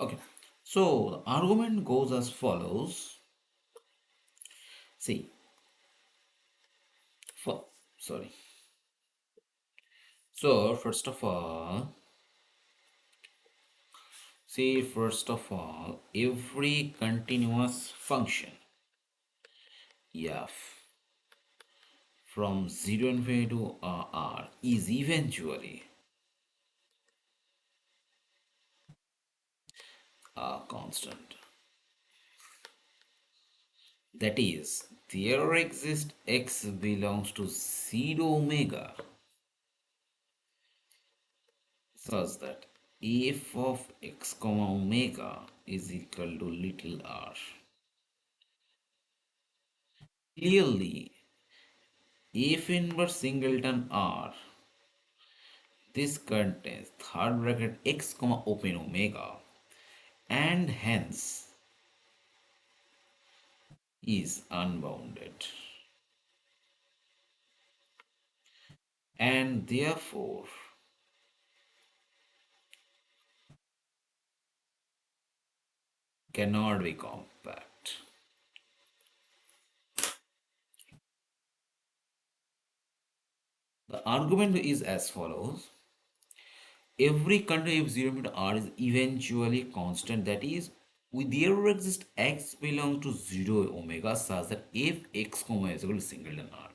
Okay. So the argument goes as follows. See, for sorry. So first of all, every continuous function f from 0 infinity to r is eventually a constant. That is, there exists x belongs to 0 omega such that f of x comma omega is equal to little r. Clearly, if inverse singleton r, this contains third bracket x comma open omega and hence is unbounded and therefore cannot be compact. The argument is as follows. Every continuous 0 to r is eventually constant. That is, there exists x belongs to 0 omega such that f x comma is equal to singleton r.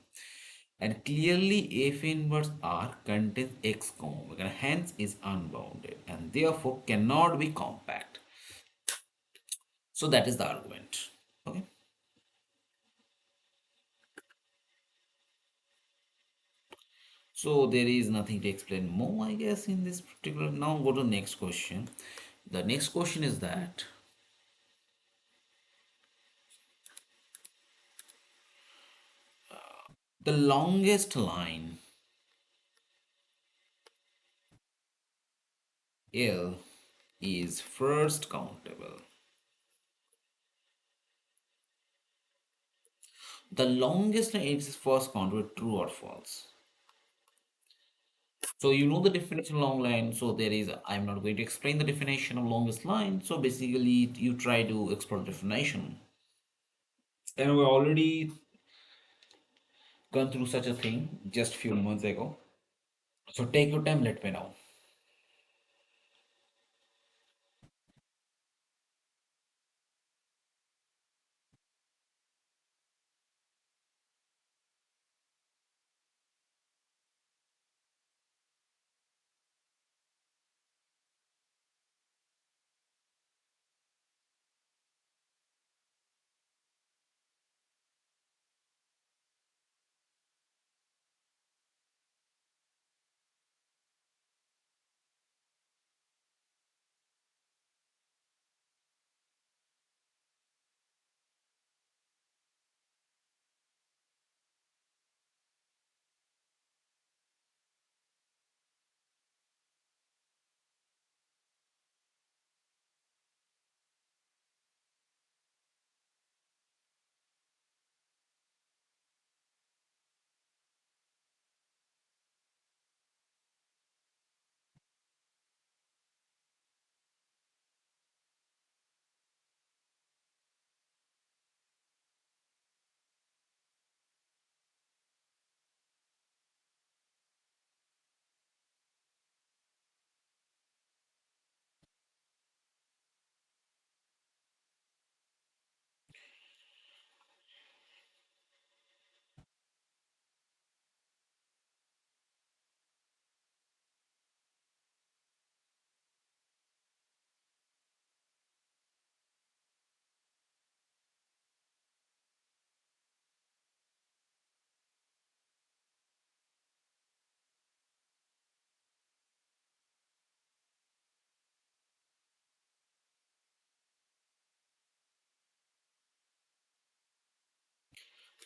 And clearly f inverse r contains x comma omega, hence is unbounded and therefore cannot be compact. So that is the argument. Okay. So there is nothing to explain more, I guess, in this particular. Now go to the next question. The next question is that the longest line L is first countable. The longest line is first countable, true or false? So you know the definition of long line. So there is, I'm not going to explain the definition of longest line. So basically you try to explore the definition. And we already gone through such a thing just few months ago. So take your time, let me know.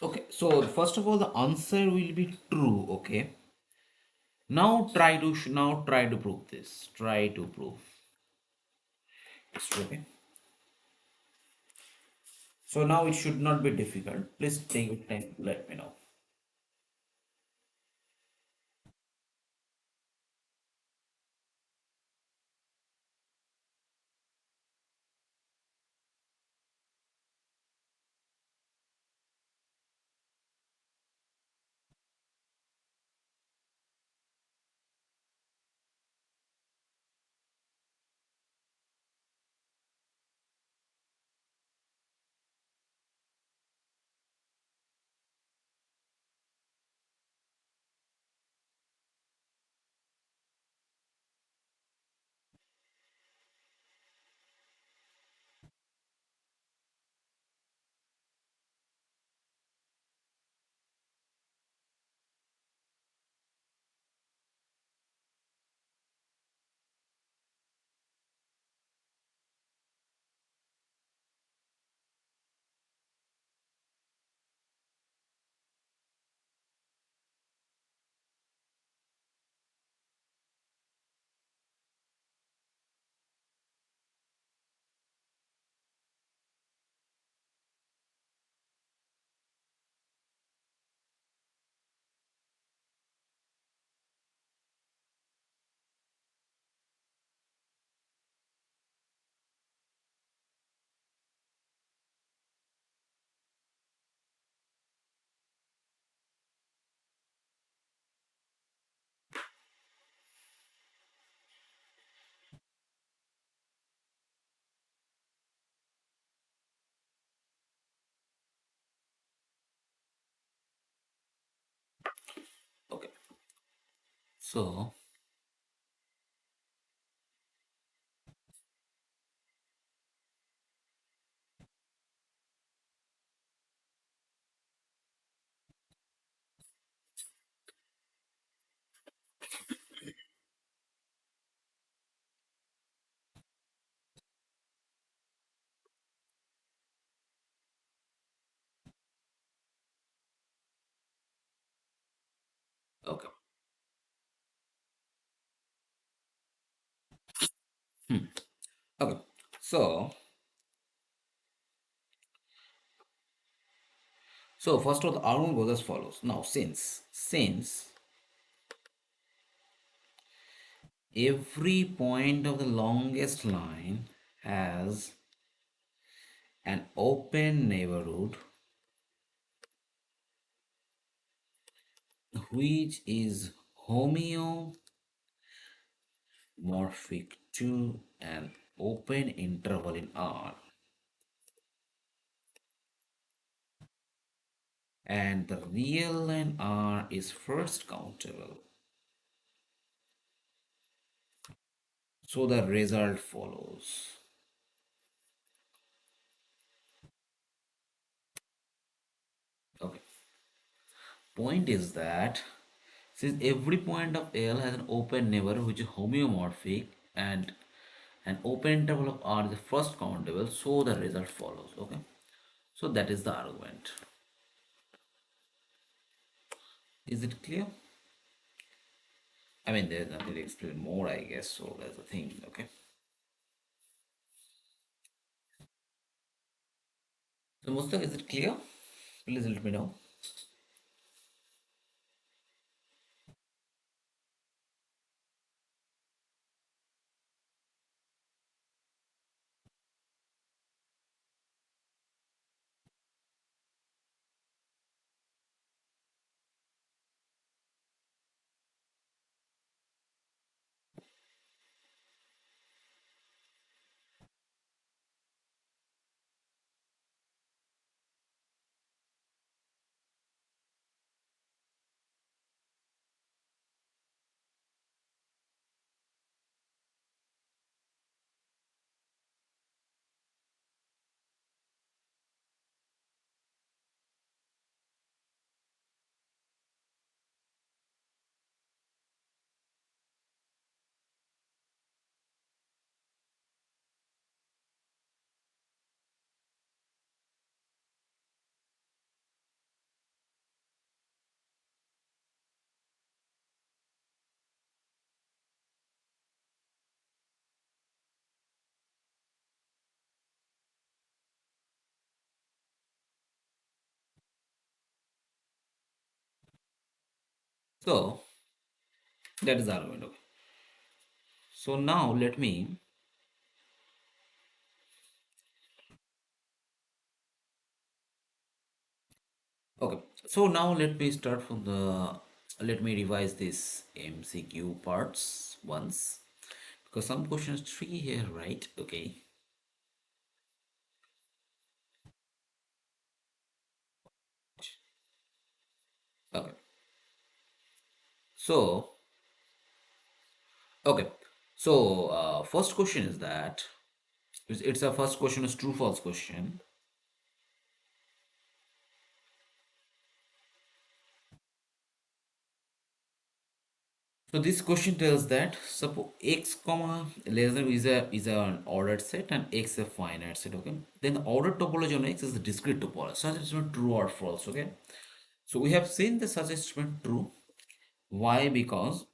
Okay, so first of all, the answer will be true. Okay, now try to prove this. Try to prove. Okay. So now it should not be difficult. Please take your time. Let me know. Okay. So Okay, so first of all, the argument goes as follows. Now, since every point of the longest line has an open neighborhood which is homeomorphic to an open interval in R, and the real line R is first countable, so the result follows. Okay. Point is that since every point of L has an open neighborhood which is homeomorphic and an open interval of R is the first countable, so the result follows. Okay. So that is the argument. Is it clear? I mean, there's nothing to explain more, I guess. So that's the thing. Okay. So Mustaq, is it clear? Please let me know. So that is the argument. Okay. So now let me. Okay. So now let me start from the. Let me revise this MCQ parts once because some questions tricky here, right? Okay. Okay. So okay. So first question is that it's a first question is true false question. So this question tells that suppose x comma less than is an ordered set and x a finite set. Okay. Then the ordered topology on x is the discrete topology. Such statement true or false. Okay. So we have seen the such statement true. Why? Because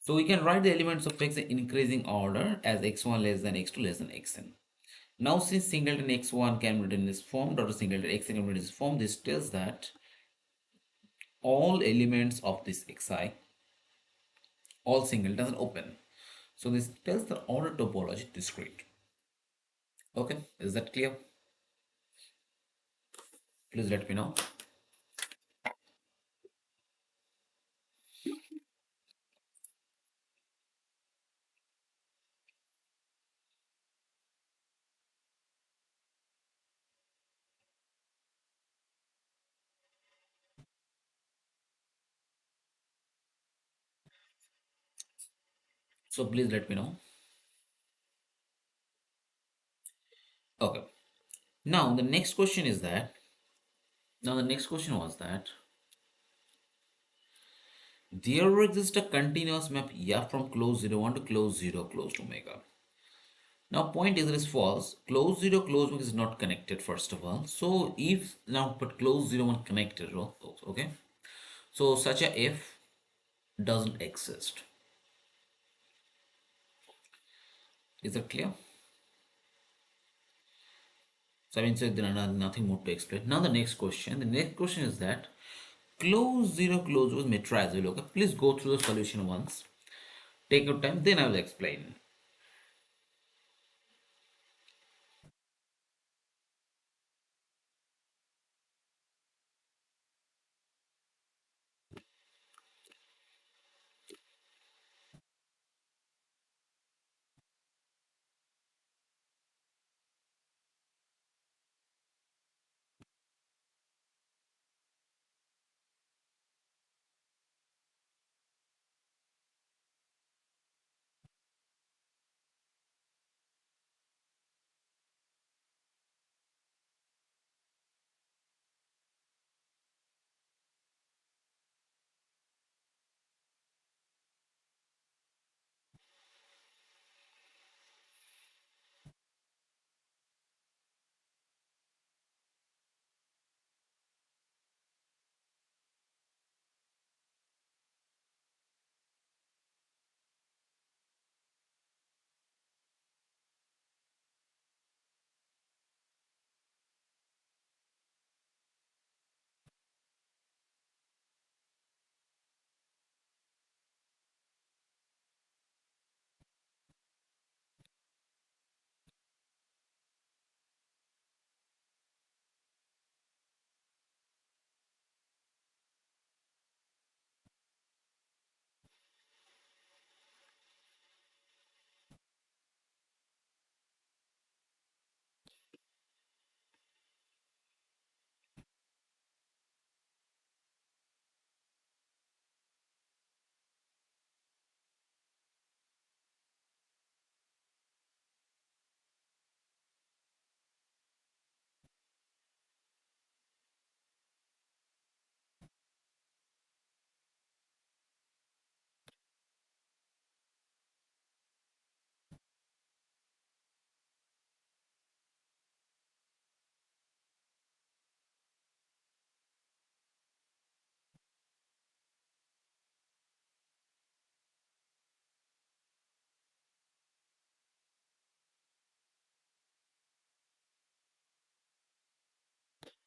so we can write the elements of x in increasing order as x1 less than x2 less than xn. Now since singleton x1 can be written in this form, daughter singleton xn can be written in this form, this tells that all elements of this xi, all singletons are open. So this tells the order topology discrete. Okay, is that clear? Please let me know. So please let me know. Okay. Now the next question is that now the next question was that there exists a continuous map F from close 0 1 to close 0 close to omega. Now point is it is false. Close 0 close 1 is not connected first of all. So if now but close 0 1 connected, okay. So such a F doesn't exist. Is that clear? So I mean, so there are nothing more to explain. Now the next question. The next question is that close zero close with metrizable. Okay, please go through the solution once. Take your time. Then I will explain.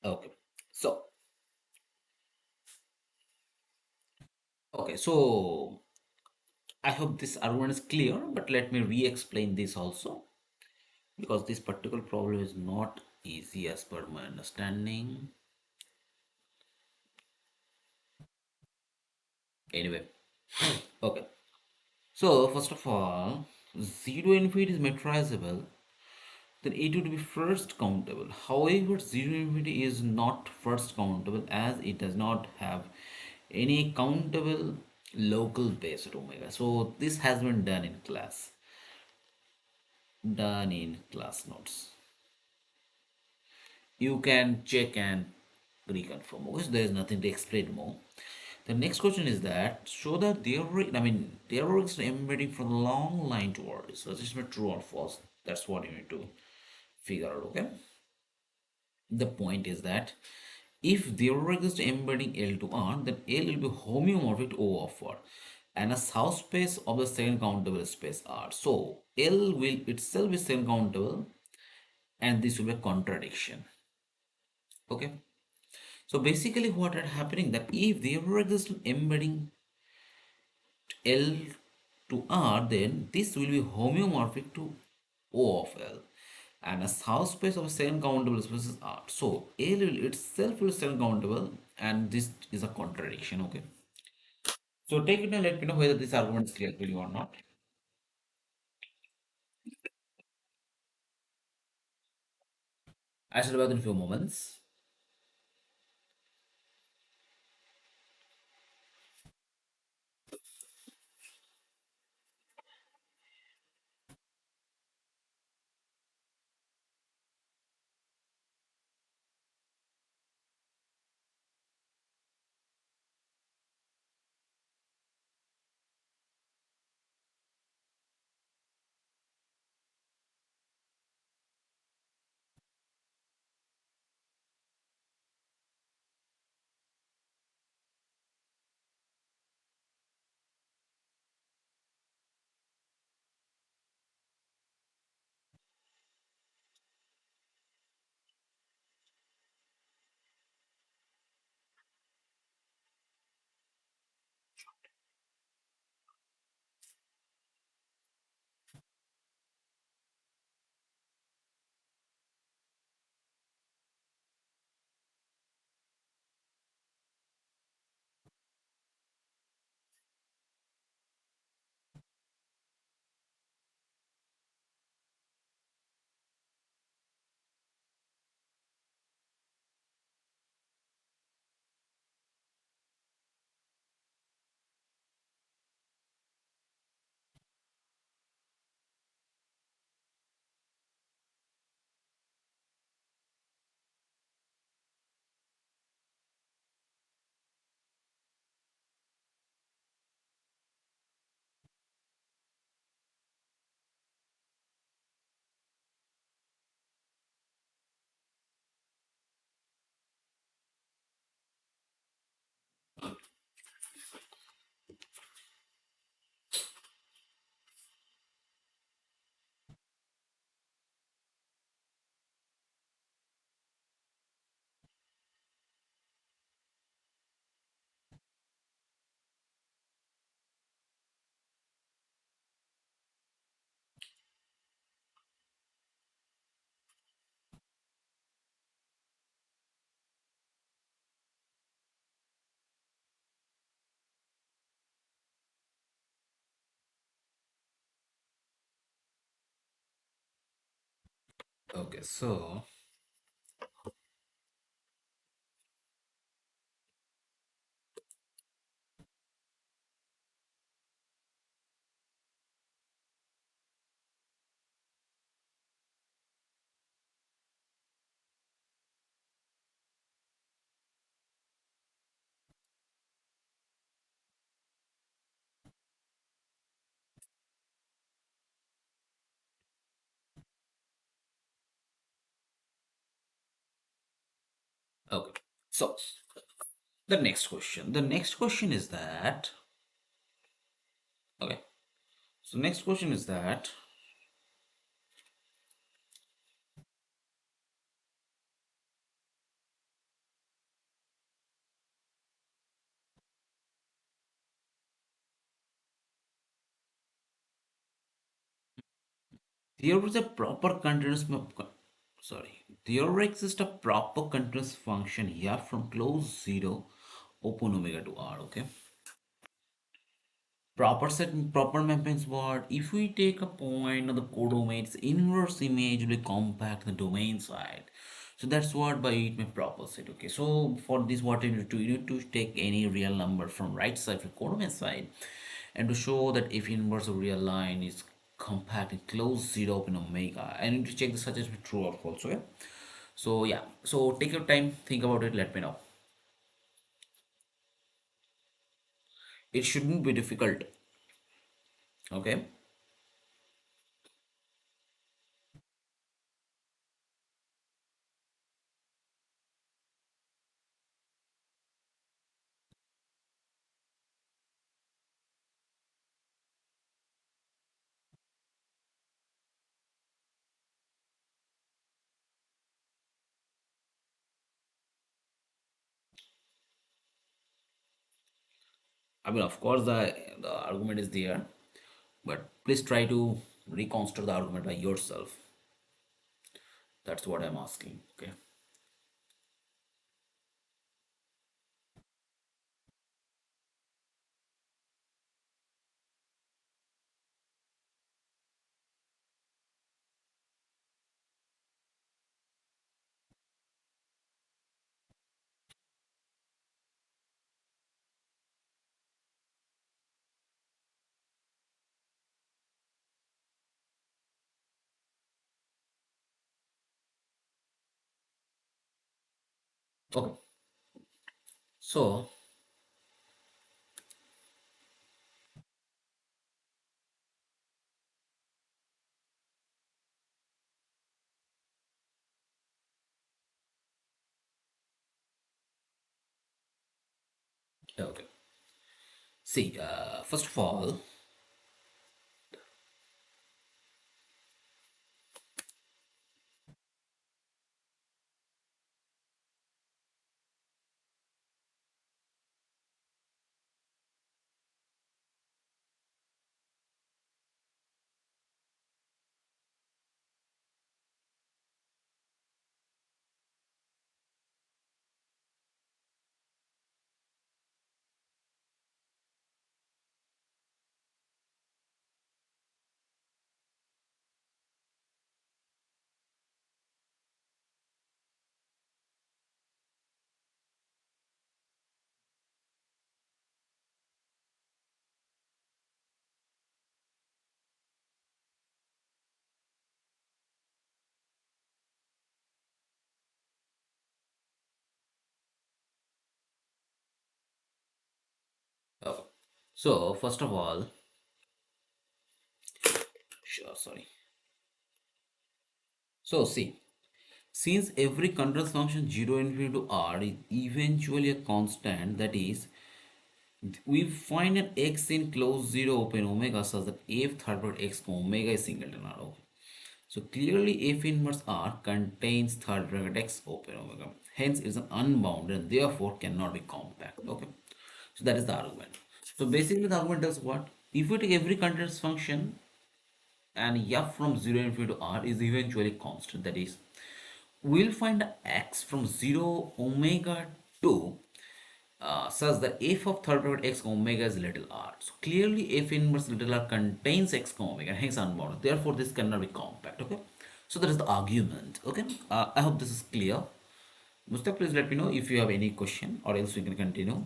Okay. So so I hope this argument is clear, but let me re-explain this also because this particular problem is not easy as per my understanding. Anyway, okay. So first of all, 0 infinity is metrizable, then it would be first countable. However, 0 infinity is not first countable as it does not have any countable local base at omega. So this has been done in class notes. You can check and reconfirm. Okay, so there is nothing to explain more. The next question is that show that there is an embedding from the long line to R. So this is true or false. That's what you need to figure out. Okay. The point is that if there exists embedding L to R, then L will be homeomorphic to O of R and a subspace of the second countable space R. So L will itself be second countable and this will be a contradiction. Okay. So basically what is happening that if there exists an embedding L to R, then this will be homeomorphic to O of L and a subspace of a second countable space is R. So L will itself will second countable and this is a contradiction. Okay. So take it and let me know whether this argument is clear to you or not. I shall be back in a few moments. Okay, so okay, so the next question. The next question is that okay. So next question is that there is a proper continuous sorry, there exists a proper continuous function here from close zero open omega to r. Okay, proper set proper map means what? If we take a point on the codomain, its inverse image will compact the domain side. So that's what by it may proper set. Okay, so for this, what you need to take any real number from right side for codomain side, and to show that if inverse of real line is compact in close zero open omega, I need to check the such as true or false. Okay, so yeah, so take your time, think about it, let me know. It shouldn't be difficult. Okay. I mean, of course, the argument is there, but please try to reconstruct the argument by yourself. That's what I'm asking. Okay. Okay. So, okay. See, first of all, okay. So first of all, sure, sorry. So see, since every continuous function 0 infinity to r is eventually a constant, that is, we find an x in closed zero open omega such that f third bracket x omega is singleton r. Okay. So clearly f inverse r contains third bracket x open omega. Hence it is an unbounded and therefore cannot be compact. Okay. So that is the argument. So basically the argument does what? If we take every continuous function and f from 0 infinity to r is eventually constant, that is, we'll find x from 0 omega to such that f of third bracket x omega is little r. So clearly f inverse little r contains x omega, hence unbounded. Therefore, this cannot be compact. Okay. So that is the argument. Okay. I hope this is clear. Mustaq, please let me know if you have any question, or else we can continue.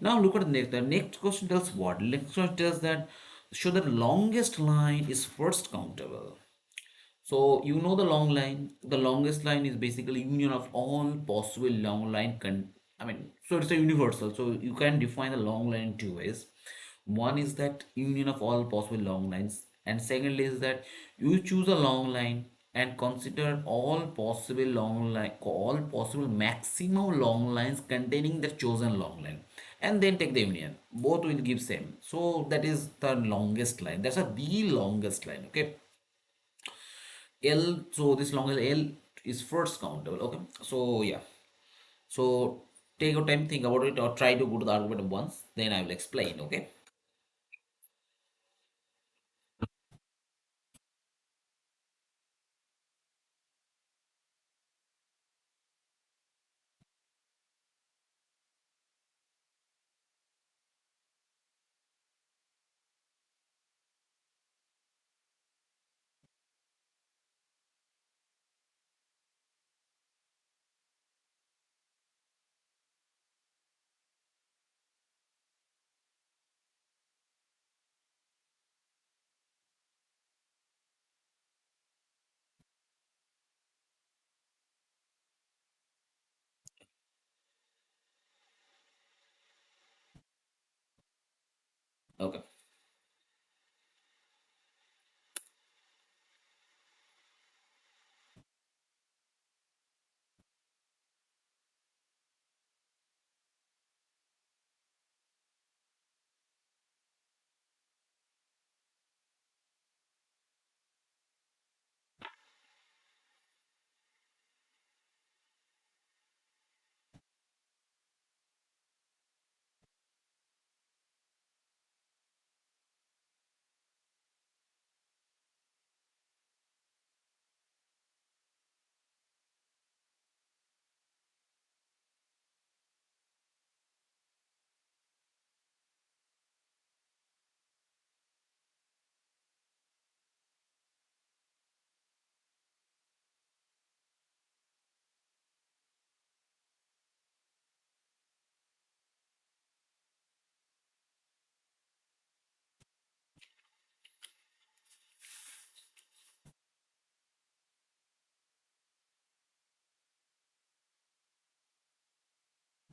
Now look at the next. The next question tells what? Next question tells that show that longest line is first countable. So you know the long line. The longest line is basically union of all possible long line. I mean, so it's a universal. So you can define the long line in two ways. One is that union of all possible long lines, and secondly is that you choose a long line and consider all possible maximum long lines containing the chosen long line, and then take the union. Both will give same. So that is the longest line. That's the longest line. Okay. L, so this long as L is first countable. Okay, so yeah, so take your time, think about it, or try to go to the argument once, then I will explain. Okay, okay,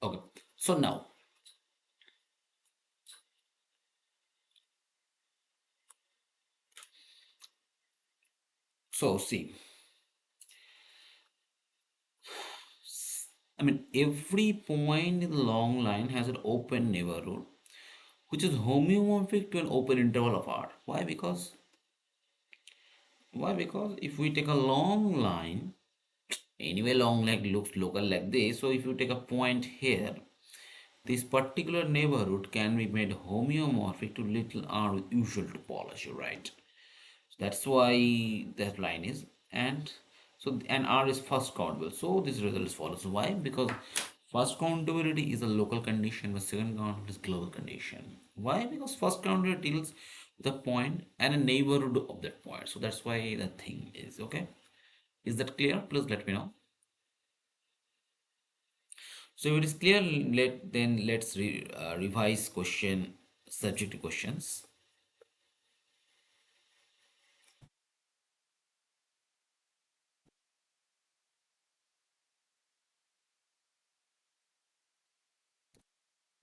okay. So now, so see, I mean, every point in the long line has an open neighborhood, which is homeomorphic to an open interval of R. Why? Because if we take a long line, anyway, long leg looks local like this. So if you take a point here, this particular neighborhood can be made homeomorphic to little r with usual topology, right? So that's why that line is, and so and r is first countable. So this result is follows. Why? Because first countability is a local condition, but second countability is global condition. Why? Because first countability deals with a point and a neighborhood of that point. So that's why the thing is okay. Is that clear? Please let me know. So if it is clear, let's revise question subject to questions.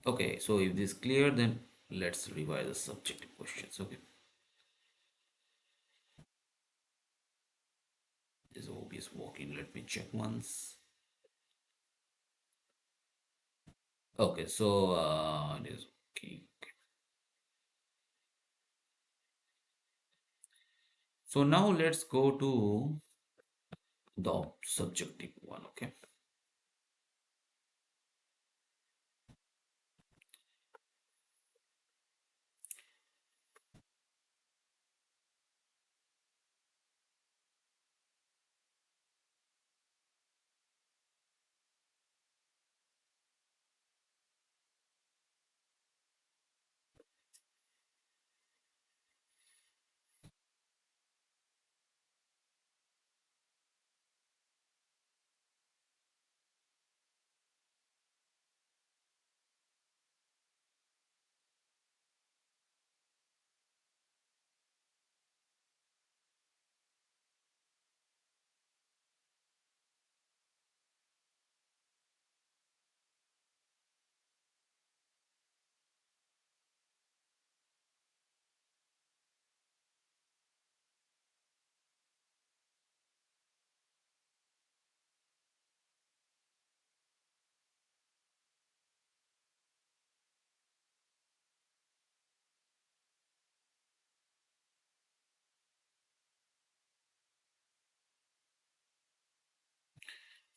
Okay, so if this is clear, then let's revise the subjective questions. Okay, this OBS working. Let me check once. Okay, so it is okay. So now let's go to the subjective one. Okay.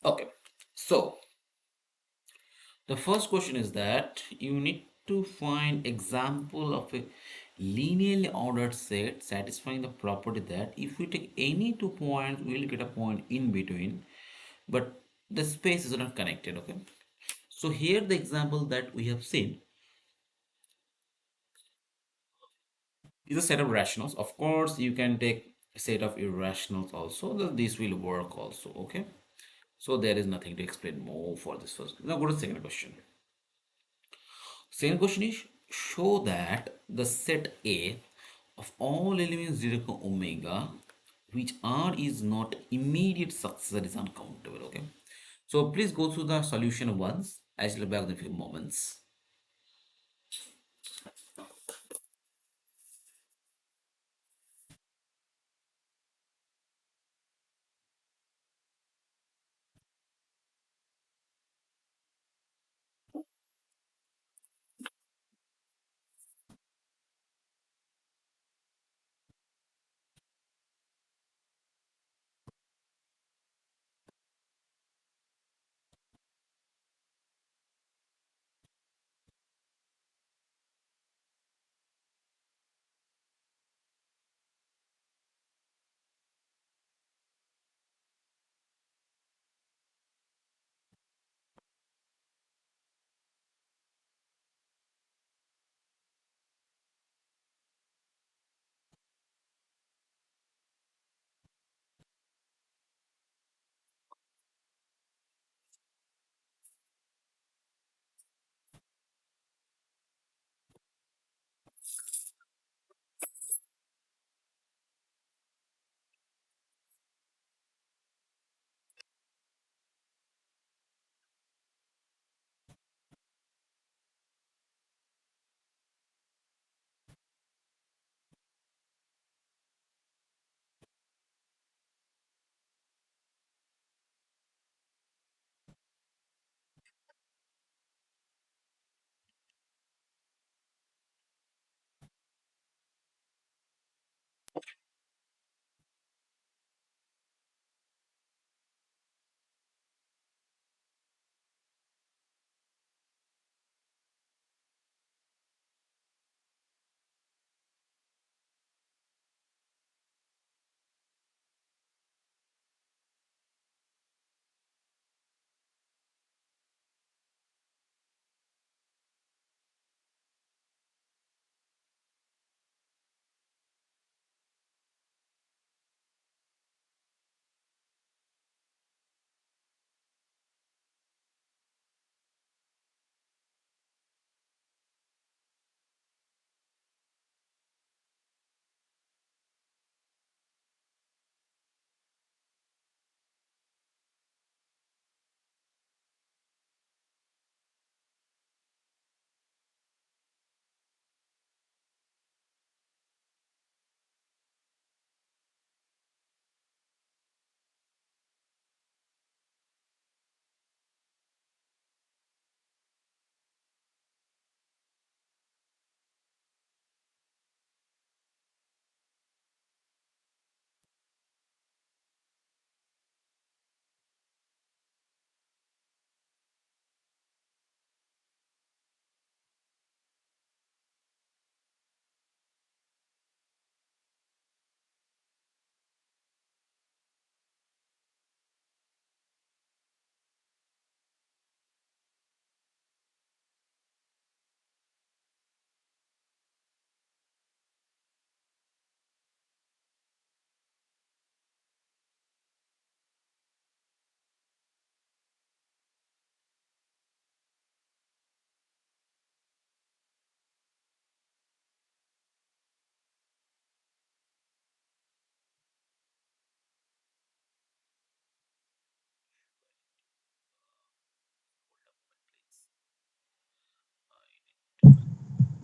Okay, so the first question is that you need to find example of a linearly ordered set satisfying the property that if we take any 2 points, we'll get a point in between, but the space is not connected. Okay. So here the example that we have seen is a set of rationals. Of course, you can take a set of irrationals also. This will work also. Okay. So there is nothing to explain more for this first. Now go to the second question. Second question is show that the set A of all elements 0, omega, which R is not immediate successor is uncountable. Okay. So please go through the solution once. I shall be back in a few moments.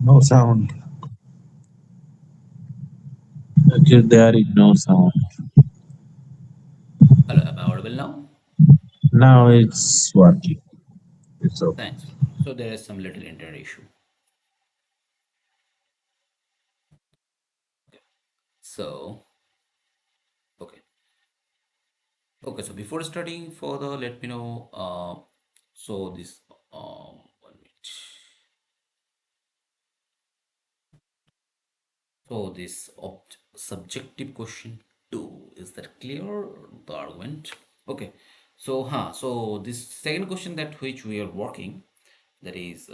No sound. Okay, there is no sound. Hello, am I audible now? Now it's working. It's okay. Thanks. So there is some little internet issue. So, okay. Okay, so before starting further, let me know. So this 1 minute. So this subjective question two, is that clear? The argument. Okay. So so this second question that which we are working, that is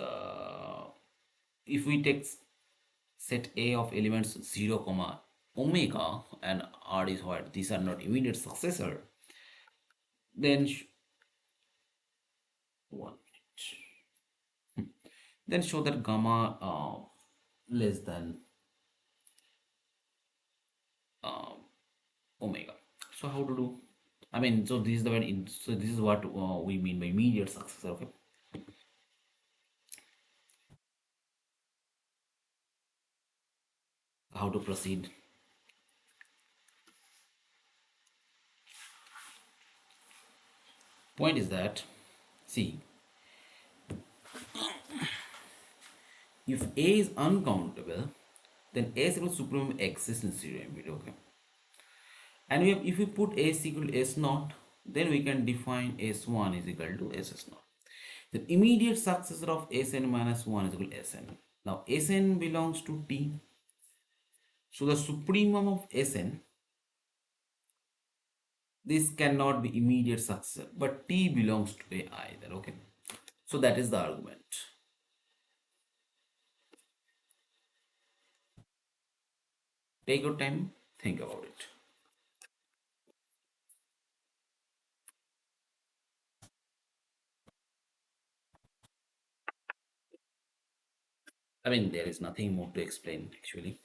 if we take set A of elements 0 comma omega and R is what these are not immediate successor, then 1 minute. Then show that gamma less than uh, omega. So how to do? I mean, so this is the so this is what we mean by immediate successor. Okay, how to proceed? Point is that, see, if A is uncountable, then S equals supremum exists in zero ambit. Okay, and if we put S equal to S naught, then we can define S1 is equal to SS naught. The immediate successor of Sn minus 1 is equal to Sn. Now Sn belongs to T, so the supremum of Sn, this cannot be immediate successor, but T belongs to A either. Okay, so that is the argument. Take your time, think about it. I mean, there is nothing more to explain actually.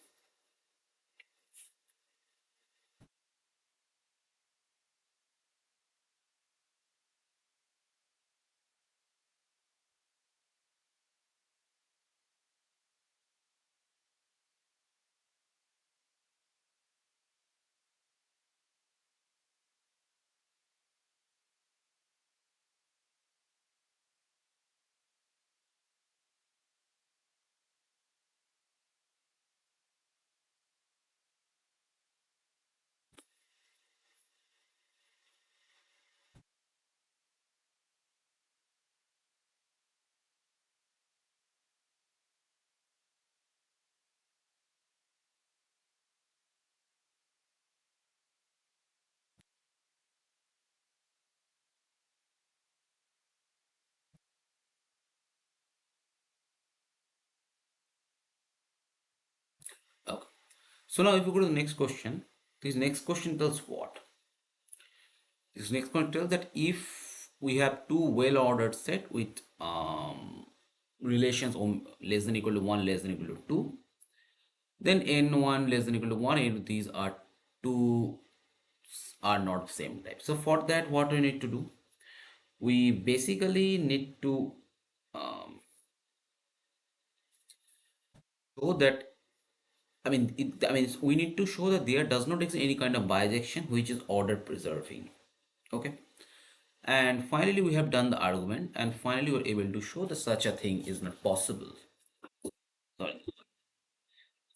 Okay. So now if you go to the next question, this next question tells what? This next one tells that if we have two well-ordered set with relations less than equal to 1, less than equal to 2, then n1 less than equal to 1, and these are two are not same type. So for that, what we need to do? We basically need to um, show that, I mean, we need to show that there does not exist any kind of bijection which is order preserving. Okay. And finally, we have done the argument, and finally, we're able to show that such a thing is not possible. Sorry.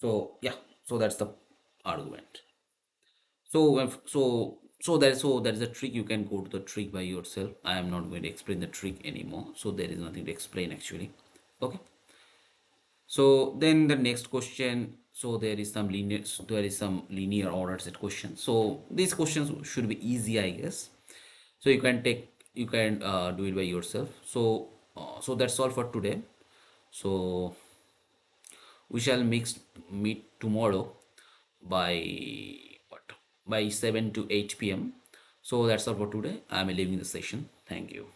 So yeah, so that's the argument. So that is a trick. You can go to the trick by yourself. I am not going to explain the trick anymore. So there is nothing to explain actually. Okay. So then the next question. So there is some linear order set question. So these questions should be easy, I guess. So you can do it by yourself. So that's all for today. So we shall meet tomorrow by what, by 7 to 8 p.m. So that's all for today. I'm leaving the session. Thank you.